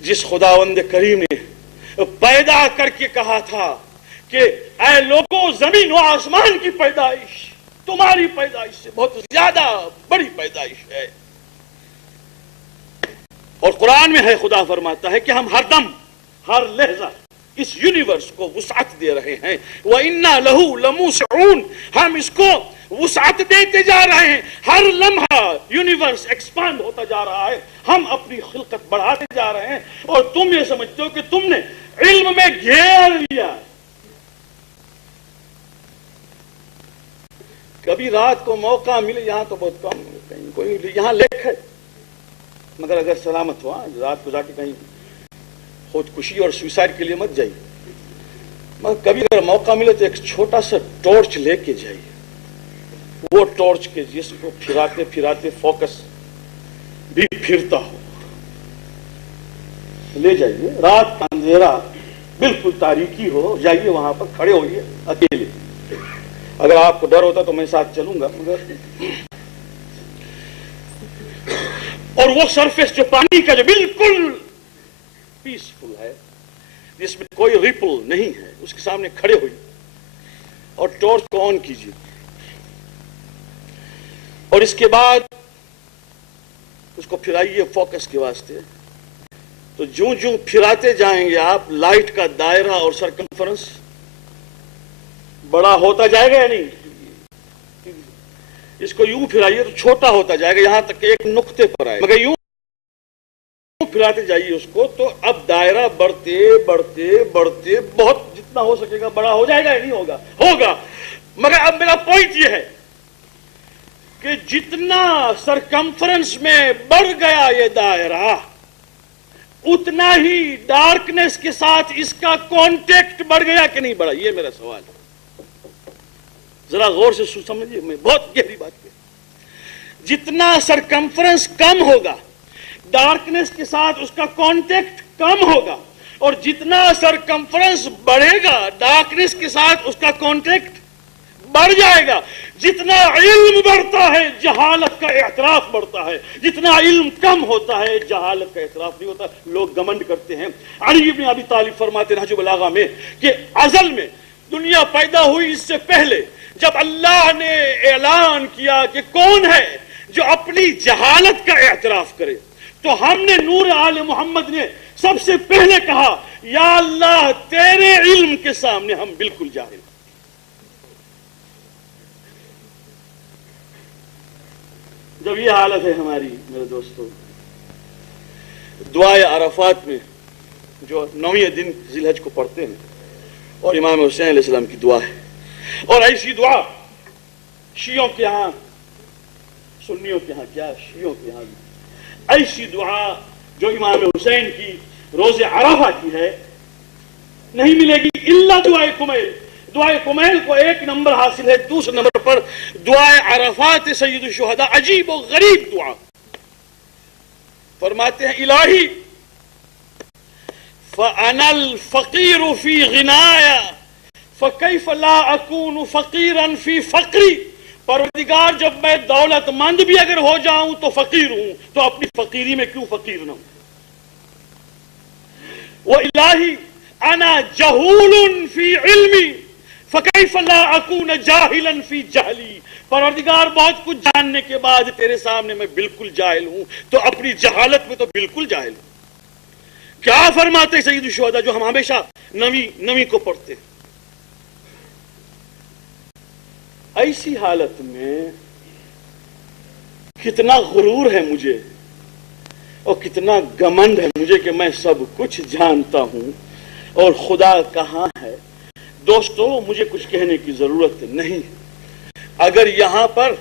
جس خداوند کریم نے پیدا کر کے کہا تھا کہ اے لوگوں، زمین و آسمان کی پیدائش تمہاری پیدائش سے بہت زیادہ بڑی پیدائش ہے. اور قرآن میں ہے، خدا فرماتا ہے کہ ہم ہر دم، ہر لحظہ اس یونیورس کو وسعت دے رہے ہیں. وَإِنَّا لَهُ لَمُوسِعُونَ، ہم اس کو وسعت دیتے جا رہے ہیں. ہر لمحہ یونیورس ایکسپانڈ ہوتا جا رہا ہے، ہم اپنی خلقت بڑھاتے جا رہے ہیں. اور تم یہ سمجھتے ہو کہ تم نے علم میں گھیر لیا. کبھی رات کو موقع ملے، یہاں تو بہت کم، کہیں کوئی یہاں لیک ہے، مگر اگر سلامت ہوا رات کو جا کے کہیں خودکشی اور سوسائڈ کے لیے مت جائیے. مگر کبھی اگر موقع ملے تو ایک چھوٹا سا ٹارچ لے کے جائیے. وہ ٹارچ کے جس کو پھراتے پھراتے فوکس بھی پھرتا ہو، لے جائیے. رات کا اندھیرا بالکل تاریکی ہو، جائیے وہاں پر کھڑے ہوئیے اکیلے. اگر آپ کو ڈر ہوتا تو میں ساتھ چلوں گا، مگر اور وہ سرفیس جو پانی کا جو بالکل پیسفل ہے، جس میں کوئی ریپل نہیں ہے، اس کے سامنے کھڑے ہوئی اور ٹارچ کو آن کیجیے. اور اس کے بعد اس کو پھرائیے فوکس کے واسطے. تو جوں جوں پھراتے جائیں گے آپ، لائٹ کا دائرہ اور سرکمفرنس بڑا ہوتا جائے گا یا نہیں؟ اس کو یوں پھرائیے تو چھوٹا ہوتا جائے گا، یہاں تک کہ ایک نقطے پر آئے. مگر یوں پھراتے جائیے اس کو تو اب دائرہ بڑھتے بڑھتے بڑھتے بہت جتنا ہو سکے گا بڑا ہو جائے گا یا نہیں ہوگا؟ ہوگا. مگر اب میرا پوائنٹ یہ ہے کہ جتنا سرکمفرنس میں بڑھ گیا یہ دائرہ، اتنا ہی ڈارکنیس کے ساتھ اس کا کانٹیکٹ بڑھ گیا کہ نہیں بڑھا؟ یہ میرا سوال ہے. ذرا غور سے سمجھیے، میں بہت گہری بات کی. جتنا سرکمفرنس کم ہوگا، ڈارکنیس کے ساتھ اس کا کانٹیکٹ کم ہوگا، اور جتنا سرکمفرنس بڑھے گا، ڈارکنیس کے ساتھ اس کا کانٹیکٹ بڑھ جائے گا. جتنا علم بڑھتا ہے جہالت کا اعتراف بڑھتا ہے، جتنا علم کم ہوتا ہے جہالت کا اعتراف نہیں ہوتا. لوگ گمنڈ کرتے ہیں. علی بن ابی طالب فرماتے ہیں نہج البلاغہ میں کہ ازل میں دنیا پیدا ہوئی اس سے پہلے جب اللہ نے اعلان کیا کہ کون ہے جو اپنی جہالت کا اعتراف کرے، تو ہم نے نور آل محمد نے سب سے پہلے کہا یا اللہ تیرے علم کے سامنے ہم بالکل جاہل. جب یہ حالت ہے ہماری میرے دوستو، دعائے عرفات میں جو 9ویں دن ذی الحج کو پڑھتے ہیں، اور امام حسین علیہ السلام کی دعا ہے، اور ایسی دعا شیعوں کے ہاں، سنیوں کے ہاں کیا، شیعوں کے ہاں ایسی دعا جو امام حسین کی روز عرفہ کی ہے نہیں ملے گی الا دعائے کمیل. دعائے کمیل کو 1 نمبر حاصل ہے. دوسرے نمبر پر دعائے عرفات سید الشہداء، عجیب و غریب دعا. فرماتے ہیں الہی فَأَنَا الْفَقِيرُ فِي غِنَايَ فَكَيْفَ لَا أَكُونُ فَقِيرًا فِي فَقْرِي. پروردگار جب میں دولت مند بھی اگر ہو جاؤں تو فقیر ہوں، تو اپنی فقیری میں کیوں فقیر نہ ہوں؟ وَإِلَٰهِ أَنَا جَهُولٌ فِي عِلْمِي فَكَيْفَ لَا أَكُونَ جَاهِلًا فِي جَهْلِي. پروردگار بہت کچھ جاننے کے بعد تیرے سامنے میں بالکل جاہل ہوں، تو اپنی جہالت میں تو بالکل جاہل ہوں. کیا فرماتے سید الشہداء جو ہم ہمیشہ نویں کو پڑھتے ہیں؟ ایسی حالت میں کتنا غرور ہے مجھے اور کتنا گمنڈ ہے مجھے کہ میں سب کچھ جانتا ہوں اور خدا کہاں ہے. دوستو مجھے کچھ کہنے کی ضرورت نہیں. اگر یہاں پر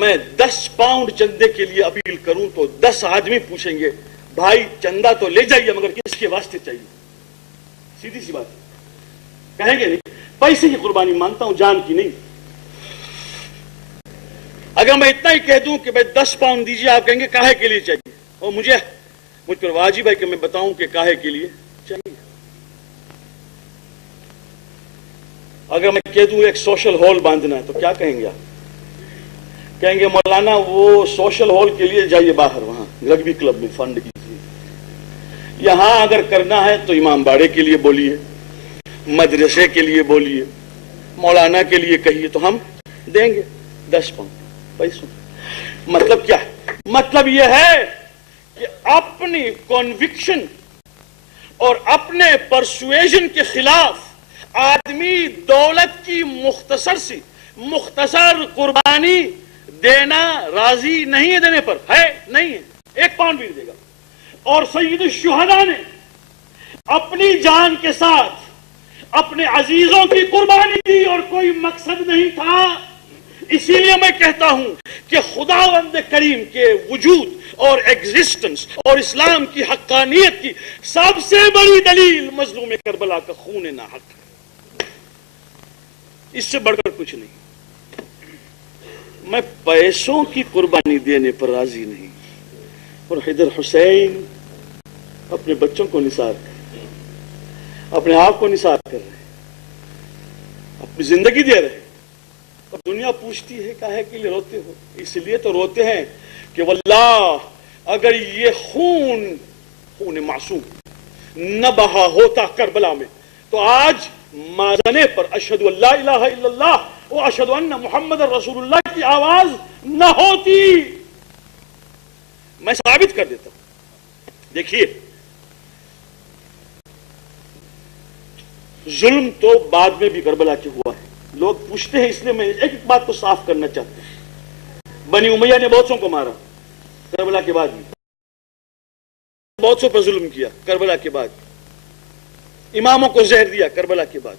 میں 10 پاؤنڈ چندے کے لیے اپیل کروں تو 10 آدمی پوچھیں گے بھائی چندہ تو لے جائیے مگر کس کے واسطے چاہیے؟ سیدھی سی بات کہیں گے نہیں، پیسے کی قربانی مانتا ہوں، جان کی نہیں. اگر میں اتنا ہی کہہ دوں کہ بھائی 10 پاؤنڈ دیجیے، آپ کہیں گے کاہے کے لیے چاہیے، اور مجھ پر واجب ہے کہ میں بتاؤں کہ کاہے کے لیے چاہیے۔ اگر میں کہہ دوں ایک سوشل ہال باندھنا ہے تو کیا کہیں گے آپ؟ کہیں گے مولانا وہ سوشل ہال کے لیے جائیے باہر، وہاں رگبی کلب میں فنڈ کیجیے، یہاں اگر کرنا ہے تو امام باڑے کے لیے بولیے، مدرسے کے لیے بولیے، مولانا کے لیے کہیے تو ہم دیں گے 10 پاؤنڈ پیسوں۔ مطلب کیا ہے؟ مطلب یہ ہے کہ اپنی کنوکشن اور اپنے پرسویژن کے خلاف آدمی دولت کی مختصر قربانی دینا راضی نہیں ہے، دینے پر ہے نہیں ہے، 1 پاؤنڈ بھی نہیں دے گا۔ اور سید الشہداء نے اپنی جان کے ساتھ اپنے عزیزوں کی قربانی دی اور کوئی مقصد نہیں تھا۔ اسی لیے میں کہتا ہوں کہ خداوند کریم کے وجود اور ایگزسٹنس اور اسلام کی حقانیت کی سب سے بڑی دلیل مظلوم کربلا کا خون ناحق ہے، اس سے بڑھ کر کچھ نہیں۔ میں پیسوں کی قربانی دینے پر راضی نہیں، اور حیدر حسین اپنے بچوں کو نثار کر رہے ہیں، اپنے آپ کو نثار کر رہے ہیں، اپنی زندگی دے رہے ہیں، اور دنیا پوچھتی ہے کاہے کے لیے روتے ہو؟ اس لیے تو روتے ہیں کہ واللہ اگر یہ خون معصوم نہ بہا ہوتا کربلا میں تو آج مازنے پر اشہد ان لا الہ الا اللہ و اشہد ان محمد رسول اللہ کی آواز نہ ہوتی۔ میں ثابت کر دیتا ہوں، دیکھیے ظلم تو بعد میں بھی کربلا کے ہوا ہے، لوگ پوچھتے ہیں، اس لیے میں ایک بات کو صاف کرنا چاہتا ہوں۔ بنی امیہ نے بہت سو کو مارا کربلا کے بعد بھی، بہت سو پر ظلم کیا کربلا کے بعد، اماموں کو زہر دیا کربلا کے بعد۔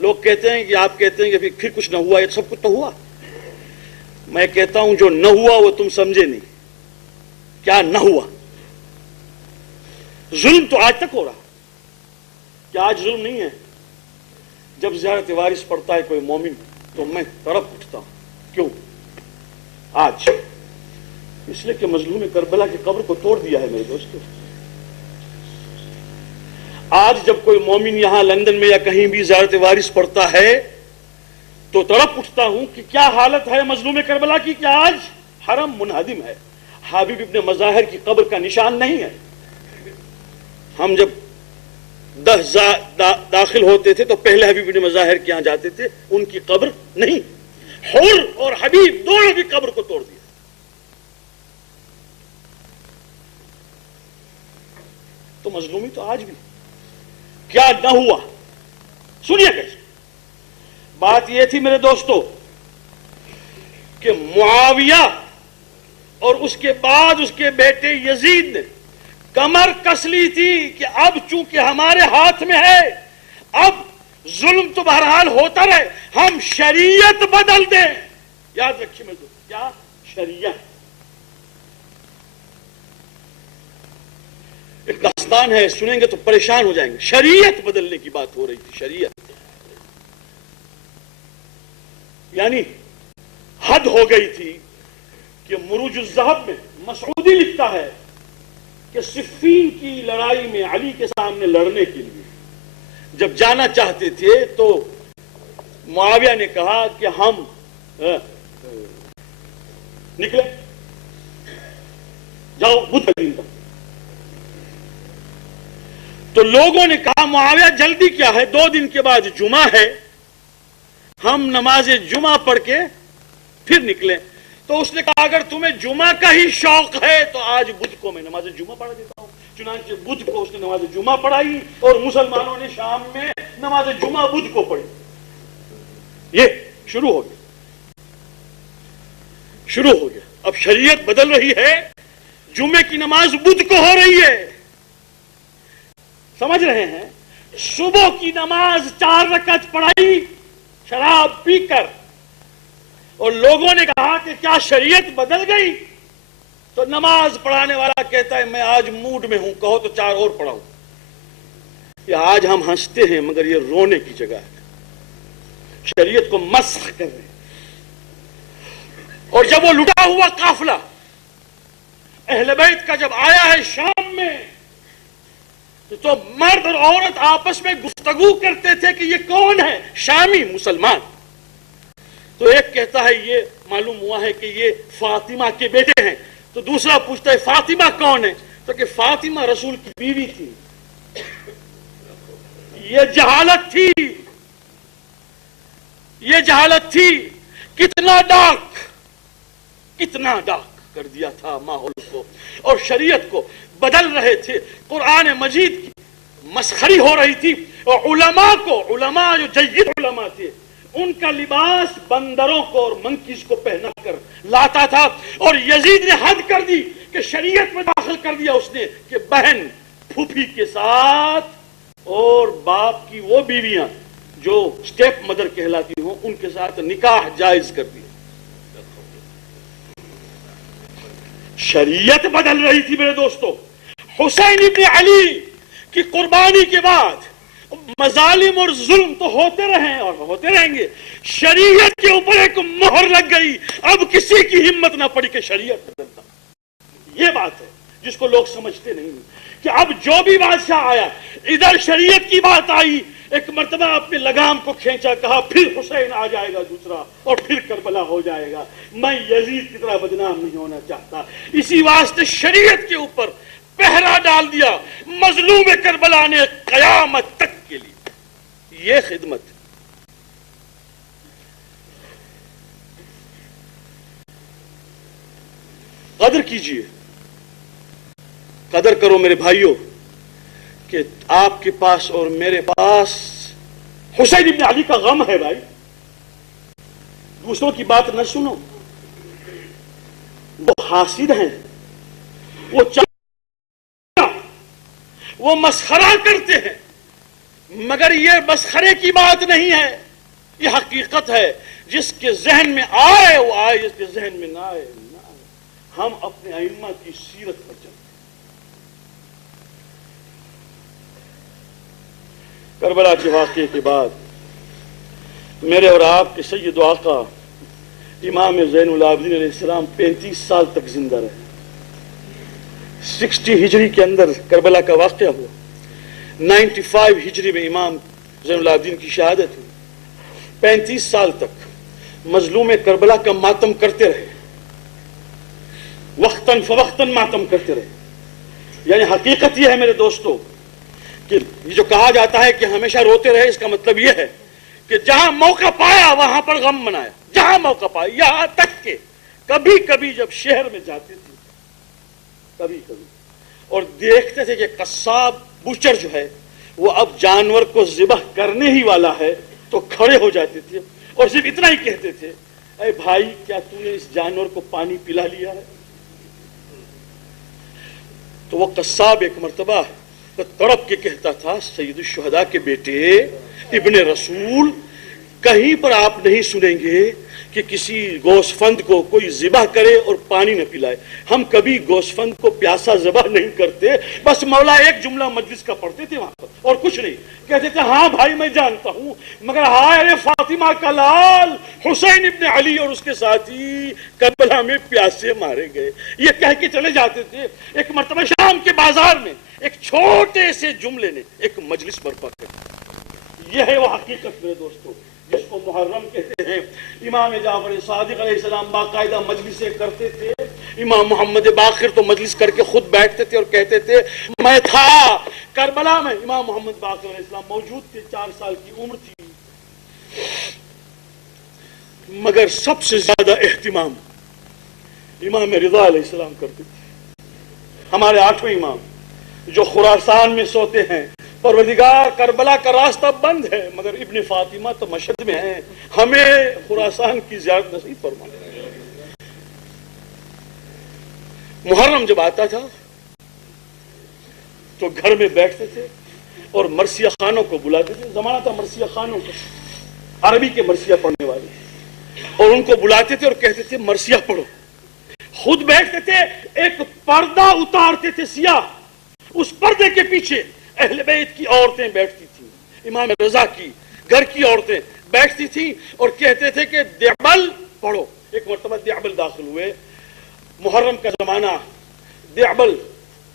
لوگ کہتے ہیں کہ آپ کہتے ہیں کہ پھر کچھ نہ ہوا، یہ سب کچھ تو ہوا۔ میں کہتا ہوں جو نہ ہوا وہ تم سمجھے نہیں، کیا نہ ہوا؟ ظلم تو آج تک ہو رہا، کیا آج ظلم نہیں ہے؟ جب زیارت وارث پڑھتا ہے کوئی مومن تو میں تڑپ اٹھتا ہوں، کیوں؟ آج اس لیے کہ مظلوم کربلا کی قبر کو توڑ دیا ہے میرے دوستو۔ آج جب کوئی مومن یہاں لندن میں یا کہیں بھی زیارت وارث پڑھتا ہے تو تڑپ اٹھتا ہوں کہ کیا حالت ہے مظلوم کربلا کی، کہ آج حرم منہدم ہے، حبیب ابن مظاہر کی قبر کا نشان نہیں ہے۔ ہم جب داخل ہوتے تھے تو پہلے حبیب ابن مظاہر کے یہاں جاتے تھے، ان کی قبر نہیں، حر اور حبیب دونوں کی قبر کو توڑ دیا۔ تو مظلومی تو آج بھی، کیا نہ ہوا؟ سنیے کیسے بات یہ تھی میرے دوستو کہ معاویہ اور اس کے بعد اس کے بیٹے یزید نے کمر کس لی تھی کہ اب چونکہ ہمارے ہاتھ میں ہے، اب ظلم تو بہرحال ہوتا رہے، ہم شریعت بدل دیں۔ یاد رکھیے میرے دوست، کیا شریعت؟ ایک داستان ہے، سنیں گے تو پریشان ہو جائیں گے۔ شریعت بدلنے کی بات ہو رہی تھی، شریعت یعنی حد ہو گئی تھی کہ مروج الذہب میں مسعودی لکھتا ہے کہ صفین کی لڑائی میں علی کے سامنے لڑنے کے لیے جب جانا چاہتے تھے تو معاویہ نے کہا کہ ہم نکلے، جاؤ بدھ دین کا۔ تو لوگوں نے کہا معاویہ جلدی کیا ہے، 2 دن کے بعد جمعہ ہے، ہم نماز جمعہ پڑھ کے پھر نکلیں۔ تو اس نے کہا اگر تمہیں جمعہ کا ہی شوق ہے تو آج بدھ کو میں نماز جمعہ پڑھا دیتا ہوں۔ چنانچہ بدھ کو اس نے نماز جمعہ پڑھائی اور مسلمانوں نے شام میں نماز جمعہ بدھ کو پڑھی۔ یہ شروع ہو گیا، اب شریعت بدل رہی ہے، جمعے کی نماز بدھ کو ہو رہی ہے، سمجھ رہے ہیں؟ صبح کی نماز 4 رکعت پڑھائی شراب پی کر، اور لوگوں نے کہا کہ کیا شریعت بدل گئی؟ تو نماز پڑھانے والا کہتا ہے میں آج موڈ میں ہوں، کہو تو 4 اور پڑھاؤں۔ یہ آج ہم ہنستے ہیں مگر یہ رونے کی جگہ ہے، شریعت کو مسخ کر رہے ہیں۔ اور جب وہ لٹا ہوا قافلہ اہل بیت کا جب آیا ہے شام میں تو مرد اور عورت آپس میں گفتگو کرتے تھے کہ یہ کون ہے؟ شامی مسلمان. تو ایک کہتا ہے یہ معلوم ہوا ہے کہ یہ فاطمہ کے بیٹے ہیں. تو دوسرا پوچھتا ہے فاطمہ کون ہے؟ تو کہ فاطمہ رسول کی بیوی تھی. یہ جہالت تھی، یہ جہالت تھی. کتنا ڈاک کر دیا تھا ماحول کو اور شریعت کو بدل رہے تھے. قرآن مجید کی مسخری ہو رہی تھی اور علماء جو جید علماء تھے ان کا لباس بندروں کو اور منکیز کو پہنا کر لاتا تھا. اور یزید نے حد کر دی کہ شریعت میں داخل کر دیا اس نے کہ بہن پھوپھی کے ساتھ اور باپ کی وہ بیویاں جو سٹیپ مدر کہلاتی ہوں ان کے ساتھ نکاح جائز کر دیا. شریعت بدل رہی تھی میرے دوستو. حسین ابن علی کی قربانی کے بعد مظالم اور ظلم تو ہوتے رہے اور ہوتے رہیں گے. شریعت کے اوپر ایک مہر لگ گئی. اب کسی کی ہمت نہ پڑی کہ شریعت بدلتا. یہ بات ہے جس کو لوگ سمجھتے نہیں کہ اب جو بھی بادشاہ آیا ادھر شریعت کی بات آئی. ایک مرتبہ اپنے لگام کو کھینچا، کہا پھر حسین آ جائے گا دوسرا اور پھر کربلا ہو جائے گا. میں یزید کی طرح بدنام نہیں ہونا چاہتا. اسی واسطے شریعت کے اوپر پہرا ڈال دیا مظلوم کربلا نے قیامت تک کے لیے. یہ خدمت. قدر کیجئے، قدر کرو میرے بھائیوں کہ آپ کے پاس اور میرے پاس حسین ابن علی کا غم ہے. بھائی دوسروں کی بات نہ سنو. وہ حاسد ہیں، وہ مسخرہ کرتے ہیں، مگر یہ مسخرے کی بات نہیں ہے، یہ حقیقت ہے. جس کے ذہن میں آئے وہ آئے، جس کے ذہن میں نہ آئے نہ آئے. ہم اپنے ائمہ کی سیرت پر چلتے. کربلا کے واقعے کے بعد میرے اور آپ کے سید و آقا امام زین العابدین علیہ السلام 35 سال تک زندہ رہے. 60 ہجری کے اندر کربلا کا واقعہ ہوا. 95 ہجری میں امام زین العابدین کی شہادت ہوئی. 35 سال تک مظلوم کربلا کا ماتم کرتے رہے، وقتاً فوقتاً ماتم کرتے رہے. یعنی حقیقت یہ ہے میرے دوستو کہ یہ جو کہا جاتا ہے کہ ہمیشہ روتے رہے، اس کا مطلب یہ ہے کہ جہاں موقع پایا وہاں پر غم منایا. جہاں موقع پایا، یہاں تک کہ کبھی کبھی جب شہر میں جاتے تھے کبھی اور دیکھتے تھے کہ قصاب بچر جو ہے وہ اب جانور کو ذبح کرنے ہی والا ہے تو کھڑے ہو جاتے تھے اور صرف اتنا ہی کہتے تھے، اے بھائی کیا تو نے اس جانور کو پانی پلا لیا ہے؟ تو وہ قصاب ایک مرتبہ تڑپ کے کہتا تھا، سید الشہداء کے بیٹے ابن رسول، کہیں پر آپ نہیں سنیں گے کہ کسی گوسفند کو کوئی ذبح کرے اور پانی نہ پلائے. ہم کبھی گوسفند کو پیاسا ذبح نہیں کرتے، بس مولا ایک جملہ مجلس کا پڑھتے تھے وہاں پر اور کچھ نہیں. کہتے تھے ہاں بھائی میں جانتا ہوں، مگر ہائے فاطمہ کا لال حسین ابن علی اور اس کے ساتھی کربلا میں پیاسے مارے گئے. یہ کہہ کے چلے جاتے تھے. ایک مرتبہ شام کے بازار میں ایک چھوٹے سے جملے نے ایک مجلس برپا کر. یہ ہے وہ حقیقت میرے دوستو جس کو محرم کہتے ہیں. امام جعفر صادق علیہ السلام باقاعدہ مجلسیں کرتے تھے. امام محمد باقر تو مجلس کر کے خود بیٹھتے تھے اور کہتے تھے میں تھا کربلا میں. امام محمد باقر علیہ السلام موجود تھے، 4 سال کی عمر تھی. مگر سب سے زیادہ اہتمام امام رضا علیہ السلام کرتے تھے. ہمارے 8ویں امام جو خراسان میں سوتے ہیں. پروردگار کربلا کا راستہ بند ہے مگر ابن فاطمہ تو مشہد میں ہیں، ہمیں خراسان کی زیارت نصیب فرما. محرم جب آتا تھا تو گھر میں بیٹھتے تھے اور مرثیہ خانوں کو بلاتے تھے. زمانہ تھا مرثیہ خانوں کا، عربی کے مرثیہ پڑھنے والے، اور ان کو بلاتے تھے اور کہتے تھے مرثیہ پڑھو. خود بیٹھتے تھے، ایک پردہ اتارتے تھے سیاہ، اس پردے کے پیچھے اہل بیت کی عورتیں بیٹھتی تھیں، امام رضا کی گھر کی عورتیں بیٹھتی تھیں اور کہتے تھے کہ دیبل پڑھو. ایک مرتبہ دیعبل داخل ہوئے، محرم کا زمانہ، دیعبل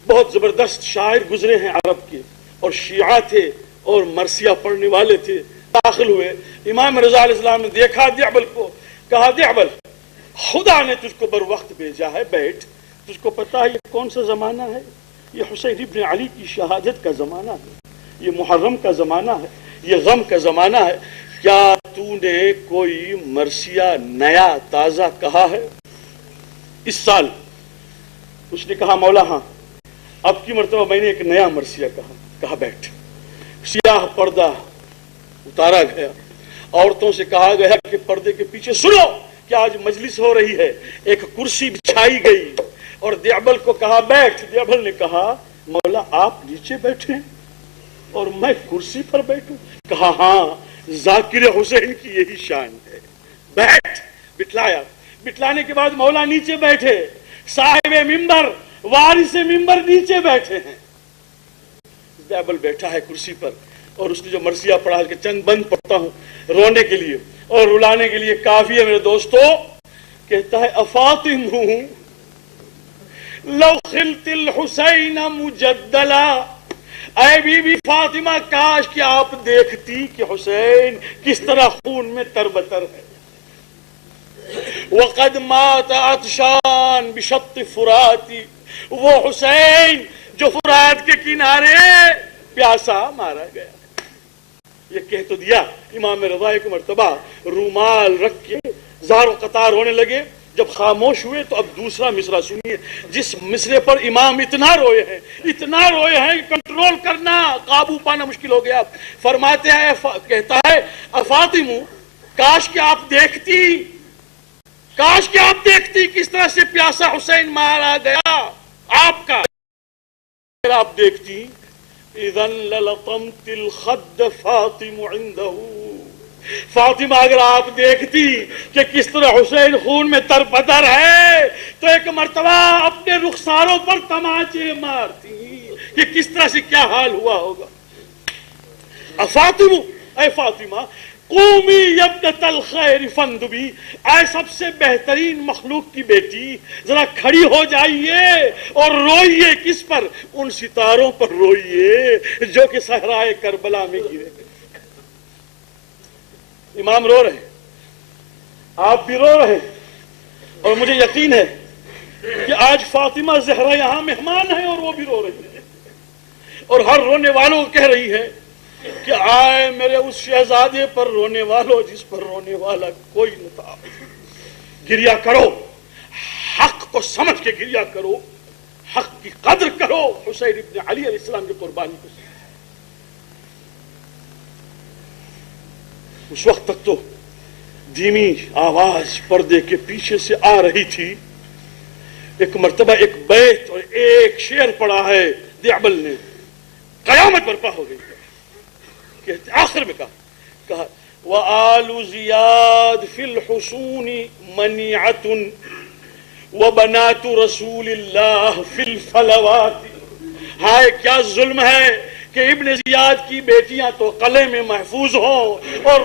بہت زبردست شاعر گزرے ہیں عرب کے، اور شیعہ تھے اور مرثیہ پڑھنے والے تھے، داخل ہوئے۔ امام رضا علیہ السلام نے دیکھا دیعبل کو، کہا دیعبل خدا نے تجھ کو بر وقت بھیجا ہے، بیٹھ، تجھ کو پتا ہے یہ کون سا زمانہ ہے؟ یہ حسین ابن علی کی شہادت کا زمانہ ہے، یہ محرم کا زمانہ ہے، یہ غم کا زمانہ ہے، کیا تو نے کوئی مرثیہ نیا تازہ کہا ہے اس سال؟ اس نے کہا مولا ہاں، اب کی مرتبہ میں نے ایک نیا مرثیہ کہا بیٹھ۔ سیاہ پردہ اتارا گیا، عورتوں سے کہا گیا کہ پردے کے پیچھے سنو کہ آج مجلس ہو رہی ہے، ایک کرسی بچھائی گئی اور دیعبل کو کہا بیٹھ۔ دیعبل نے کہا مولا آپ نیچے بیٹھیں اور میں کرسی پر بیٹھوں؟ کہا ہاں، ذاکر حسین کی یہی شان ہے، بیٹھ۔ بٹھلایا، بٹھلانے کے بعد مولا نیچے بیٹھے، صاحب ممبر وارث ممبر نیچے بیٹھے ہیں، دیعبل بیٹھا ہے کرسی پر، اور اس نے جو مرثیہ پڑھا کہ چند بند پڑھتا ہوں رونے کے لیے اور رلانے کے لیے کافی ہے میرے دوستو، کہتا ہے افاطم لو خلت الحسین مجدلا، اے بی بی فاطمہ کاش کہ آپ دیکھتی کہ حسین کس طرح خون میں تربتر ہے۔ وقد مات عطشان بشط فراتی، وہ حسین جو فرات کے کنارے پیاسا مارا گیا۔ یہ کہہ تو دیا۔ امام رضا ایک مرتبہ رومال رکھ کے زار و قطار ہونے لگے، جب خاموش ہوئے تو اب دوسرا مصرع سنیے، جس مصرے پر امام اتنا روئے ہیں کہ کنٹرول کرنا، قابو پانا مشکل ہو گیا۔ فرماتے ہیں، کہتا ہے افاطم کاش کہ آپ دیکھتی کس طرح سے پیاسا حسین مارا گیا آپ کا، اگر آپ دیکھتی اذن للطمت الخد فاطم عنده، فاطمہ اگر آپ دیکھتی کہ کس طرح حسین خون میں تربتر ہے تو ایک مرتبہ اپنے رخساروں پر تماچے مارتی کہ کس طرح سے کیا حال ہوا ہوگا۔ افاطم، اے فاطمہ، قومی یبنت الخیر فاندبی، اے سب سے بہترین مخلوق کی بیٹی، ذرا کھڑی ہو جائیے اور روئیے۔ کس پر؟ ان ستاروں پر روئیے جو کہ صحرائے کربلا میں گرے۔ امام رو رہے، آپ بھی رو رہے، اور مجھے یقین ہے کہ آج فاطمہ زہرا یہاں مہمان ہے اور وہ بھی رو رہی ہے، اور ہر رونے والوں کو کہہ رہی ہے کہ آئے میرے اس شہزادے پر رونے والوں جس پر رونے والا کوئی نہ تھا۔ گریہ کرو، حق کو سمجھ کے گریہ کرو، حق کی قدر کرو، حسین ابن علی علیہ السلام کی قربانی کو۔ اس وقت تک تو دھیمی آواز پردے کے پیچھے سے آ رہی تھی۔ ایک مرتبہ ایک بیت اور ایک شعر پڑا ہے دیعبل نے، قیامت برپا ہو گئی۔ کہتے آخر میں کہا وَآلُ زِيَادْ فِي الْحُصُونِ مَنِيعَةٌ وَبَنَاتُ رَسُولِ اللَّهِ فِي الْفَلَوَاتِ، ہائے کیا ظلم ہے کہ ابن زیاد کی بیٹیاں تو قلعے میں محفوظ ہوں اور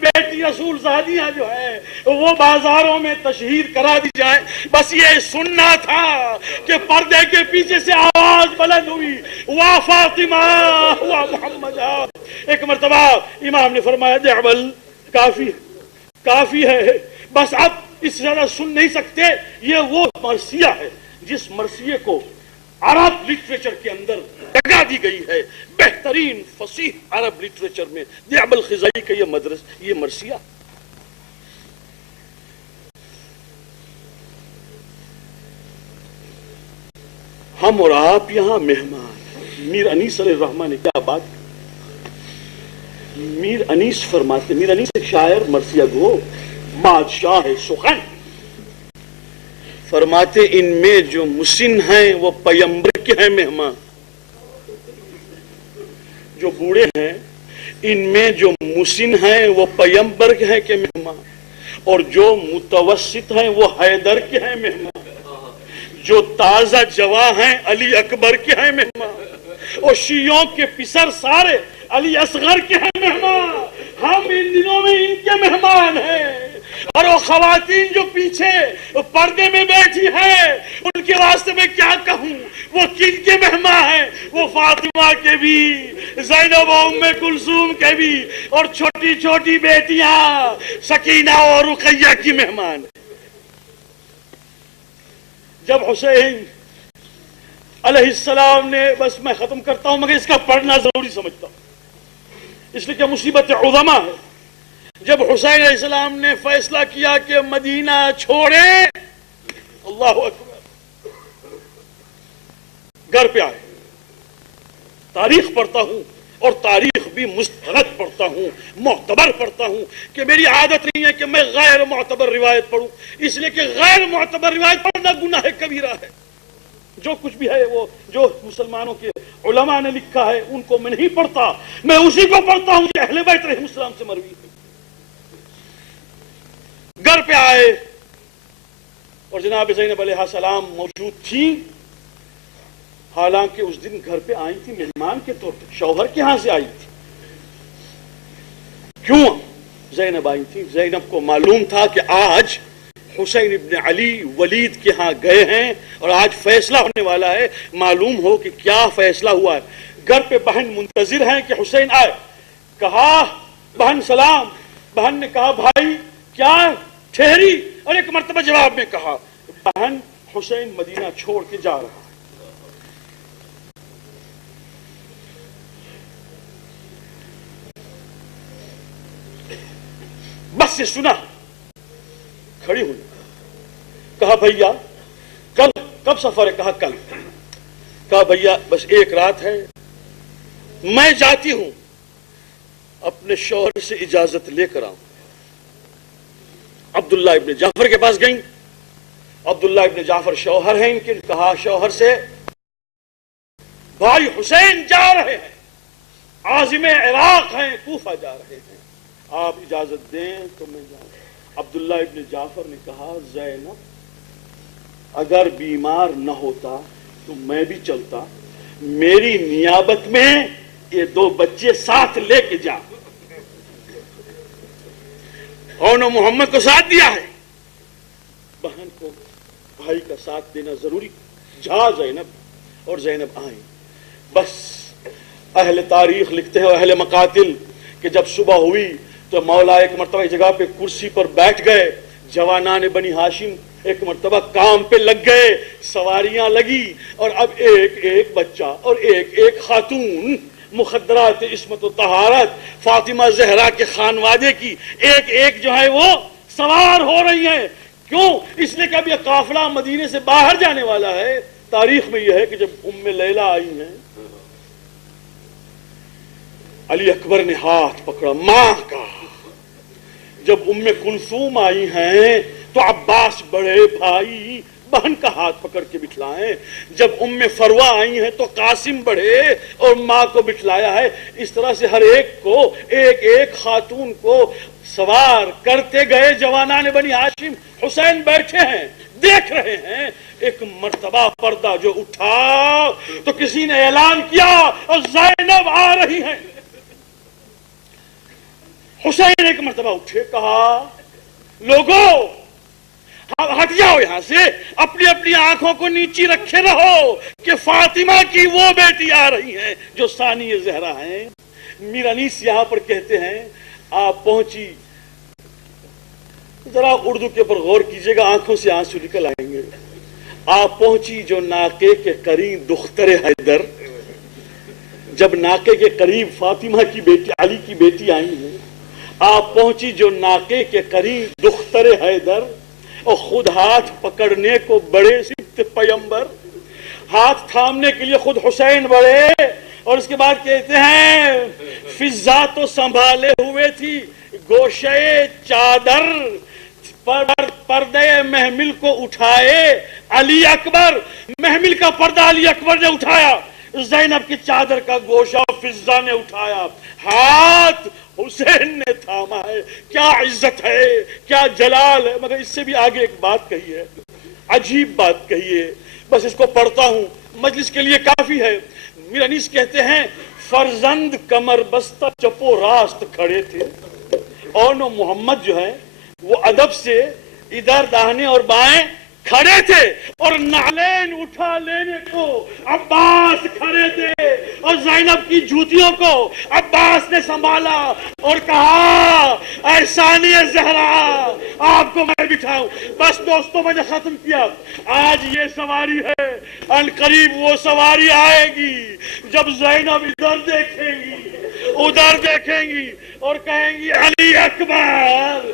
بیٹی رسول زادیاں جو ہیں وہ بازاروں میں تشہیر کرا دی جائے۔ بس یہ سننا تھا کہ پردے کے پیچھے سے آواز بلند ہوئی، وا فاطمہ وا محمد۔ ایک مرتبہ امام نے فرمایا دیعبل کافی ہے، بس اب اس سے زیادہ سن نہیں سکتے۔ یہ وہ مرثیہ ہے جس مرثیے کو عرب لٹریچر کے اندر جگہ دی گئی ہے، بہترین فصیح عرب لٹریچر میں دیعبل خزائی کا یہ مرثیہ۔ ہم اور آپ یہاں مہمان۔ میر انیس علیہ الرحمن نے کیا بات، میر انیس فرماتے، میر انیس ایک شاعر مرثیہ گو بادشاہ سخن، فرماتے ان میں جو مسن ہیں وہ پیمبر کے ہیں مہمان، جو بوڑھے ہیں ان میں جو مسن ہیں وہ پیمبر کے ہیں کہ مہمان، اور جو متوسط ہیں وہ حیدر کے ہیں مہمان، جو تازہ جواں ہیں علی اکبر کے ہیں مہمان، اور شیعوں کے پسر سارے علی اصغر کے ہیں مہمان۔ ہم ان دنوں میں ان کے مہمان ہیں، اور وہ خواتین جو پیچھے پردے میں بیٹھی ہیں ان کے واسطے میں کیا کہوں، وہ کن کے مہمان ہیں؟ وہ فاطمہ کے بھی، زینب و ام کلثوم کے بھی، اور چھوٹی چھوٹی بیٹیاں سکینہ اور رقیہ کی مہمان۔ جب حسین علیہ السلام نے، بس میں ختم کرتا ہوں مگر اس کا پڑھنا ضروری سمجھتا ہوں اس لیے کہ مصیبت عظما ہے۔ جب حسین علیہ السلام نے فیصلہ کیا کہ مدینہ چھوڑیں، اللہ اکبر، گھر پہ آئے۔ تاریخ پڑھتا ہوں اور تاریخ بھی مستند پڑھتا ہوں، معتبر پڑھتا ہوں، کہ میری عادت نہیں ہے کہ میں غیر معتبر روایت پڑھوں، اس لیے کہ غیر معتبر روایت پڑھنا گناہ کبیرہ ہے۔ جو کچھ بھی ہے وہ جو مسلمانوں کے علماء نے لکھا ہے ان کو میں نہیں پڑھتا، میں اسی کو پڑھتا ہوں جو اہل بیت علیہم السلام سے مروی ہے۔ گھر پہ آئے اور جناب زینب علیہ السلام موجود تھیں، حالانکہ اس دن گھر پہ آئی تھی مہمان کے طور پر، شوہر کے ہاں سے آئی تھی۔ کیوں زینب آئی تھی؟ زینب کو معلوم تھا کہ آج حسین ابن علی ولید کے ہاں گئے ہیں اور آج فیصلہ ہونے والا ہے، معلوم ہو کہ کیا فیصلہ ہوا ہے۔ گھر پہ بہن منتظر ہیں کہ حسین آئے۔ کہا بہن سلام، بہن نے کہا بھائی کیا ٹھہری، اور ایک مرتبہ جواب میں کہا بہن حسین مدینہ چھوڑ کے جا رہا ہے۔ بس یہ سنا، کھڑی ہوئی، کہا بھیا کب سفر ہے؟ کہا کل۔ کہا بھیا بس ایک رات ہے، میں جاتی ہوں، اپنے شوہر سے اجازت لے کر آؤں۔ عبداللہ ابن جعفر کے پاس گئیں، عبداللہ ابن جعفر شوہر ہیں ان کے، کہا شوہر سے بھائی حسین جا رہے ہیں، عازم عراق ہیں، کوفہ جا رہے ہیں، آپ اجازت دیں تو میں جاؤں۔ عبداللہ ابن جعفر نے کہا زینب اگر بیمار نہ ہوتا تو میں بھی چلتا، میری نیابت میں یہ دو بچے ساتھ لے کے جا۔ اور نے محمد کو ساتھ دیا ہے، بہن کو بھائی کا ساتھ دینا ضروری، جا زینب۔ اور زینب آئیں۔ بس اہل تاریخ لکھتے ہیں، اہل مقاتل، کہ جب صبح ہوئی تو مولا ایک مرتبہ ایک جگہ پہ کرسی پر بیٹھ گئے، جوانان بنی ہاشم ایک مرتبہ کام پہ لگ گئے، سواریاں لگی، اور اب ایک ایک بچہ اور ایک ایک خاتون مخدرات عصمت و طہارت فاطمہ زہرا کے خانوادے کی ایک ایک جو ہے وہ سوار ہو رہی ہیں۔ کیوں؟ اس لیے کہ اب یہ قافلہ مدینے سے باہر جانے والا ہے۔ تاریخ میں یہ ہے کہ جب ام لیلہ آئی ہیں، علی اکبر نے ہاتھ پکڑا ماں کا۔ جب ام کلثوم آئی ہیں تو عباس بڑے بھائی بہن کا ہاتھ پکڑ کے بٹھلائیں۔ جب ام فروہ آئی ہیں تو قاسم بڑھے اور ماں کو بٹھلایا ہے۔ اس طرح سے ہر ایک کو ایک ایک خاتون کو سوار کرتے گئے جوانان بنی ہاشم۔ حسین بیٹھے ہیں دیکھ رہے ہیں، ایک مرتبہ پردہ جو اٹھا تو کسی نے اعلان کیا اور زینب آ رہی ہیں۔ حسین ایک مرتبہ اٹھے، کہا لوگوں ہٹ جاؤ یہاں سے، اپنی اپنی آنکھوں کو نیچی رکھے رہو کہ فاطمہ کی وہ بیٹی آ رہی ہیں جو ثانی زہرا ہیں۔ میر انیس یہاں پر کہتے ہیں آپ پہنچی، ذرا اردو کے اوپر غور کیجئے گا، آنکھوں سے آنسو نکل آئیں گے۔ آپ پہنچی جو ناقے کے قریب دختر حیدر، جب ناقے کے قریب فاطمہ کی بیٹی علی کی بیٹی آئی ہیں، آپ پہنچی جو ناقے کے قریب دختر حیدر، اور خود ہاتھ پکڑنے کو بڑے صفت پیمبر، ہاتھ تھامنے کے لیے خود حسین بڑے، اور اس کے بعد کہتے ہیں فضا تو سنبھالے ہوئے تھی گوشے چادر، پردے محمل کو اٹھائے علی اکبر، محمل کا پردہ علی اکبر نے اٹھایا، زینب کی چادر کا گوشہ فضا نے اٹھایا، ہاتھ حسین نے تھاما ہے۔ کیا عزت ہے، کیا جلال ہے۔ مگر اس سے بھی آگے ایک بات کہی ہے، عجیب بات کہی ہے، بس اس کو پڑھتا ہوں، مجلس کے لیے کافی ہے۔ میر انیس کہتے ہیں فرزند کمر بستہ چپو راست کھڑے تھے، اور نو محمد جو ہے وہ ادب سے ادھر داہنے اور بائیں کھڑے تھے، اور نعلین اٹھا لینے کو عباس کھڑے تھے، اور زینب کی جوتیوں کو عباس نے سنبھالا اور کہا اے ثانی زہرا آپ کو میں بٹھاؤں۔ بس دوستوں میں نے ختم کیا، آج یہ سواری ہے، ان قریب وہ سواری آئے گی جب زینب ادھر دیکھیں گی ادھر دیکھیں گی اور کہیں گی علی اکبر۔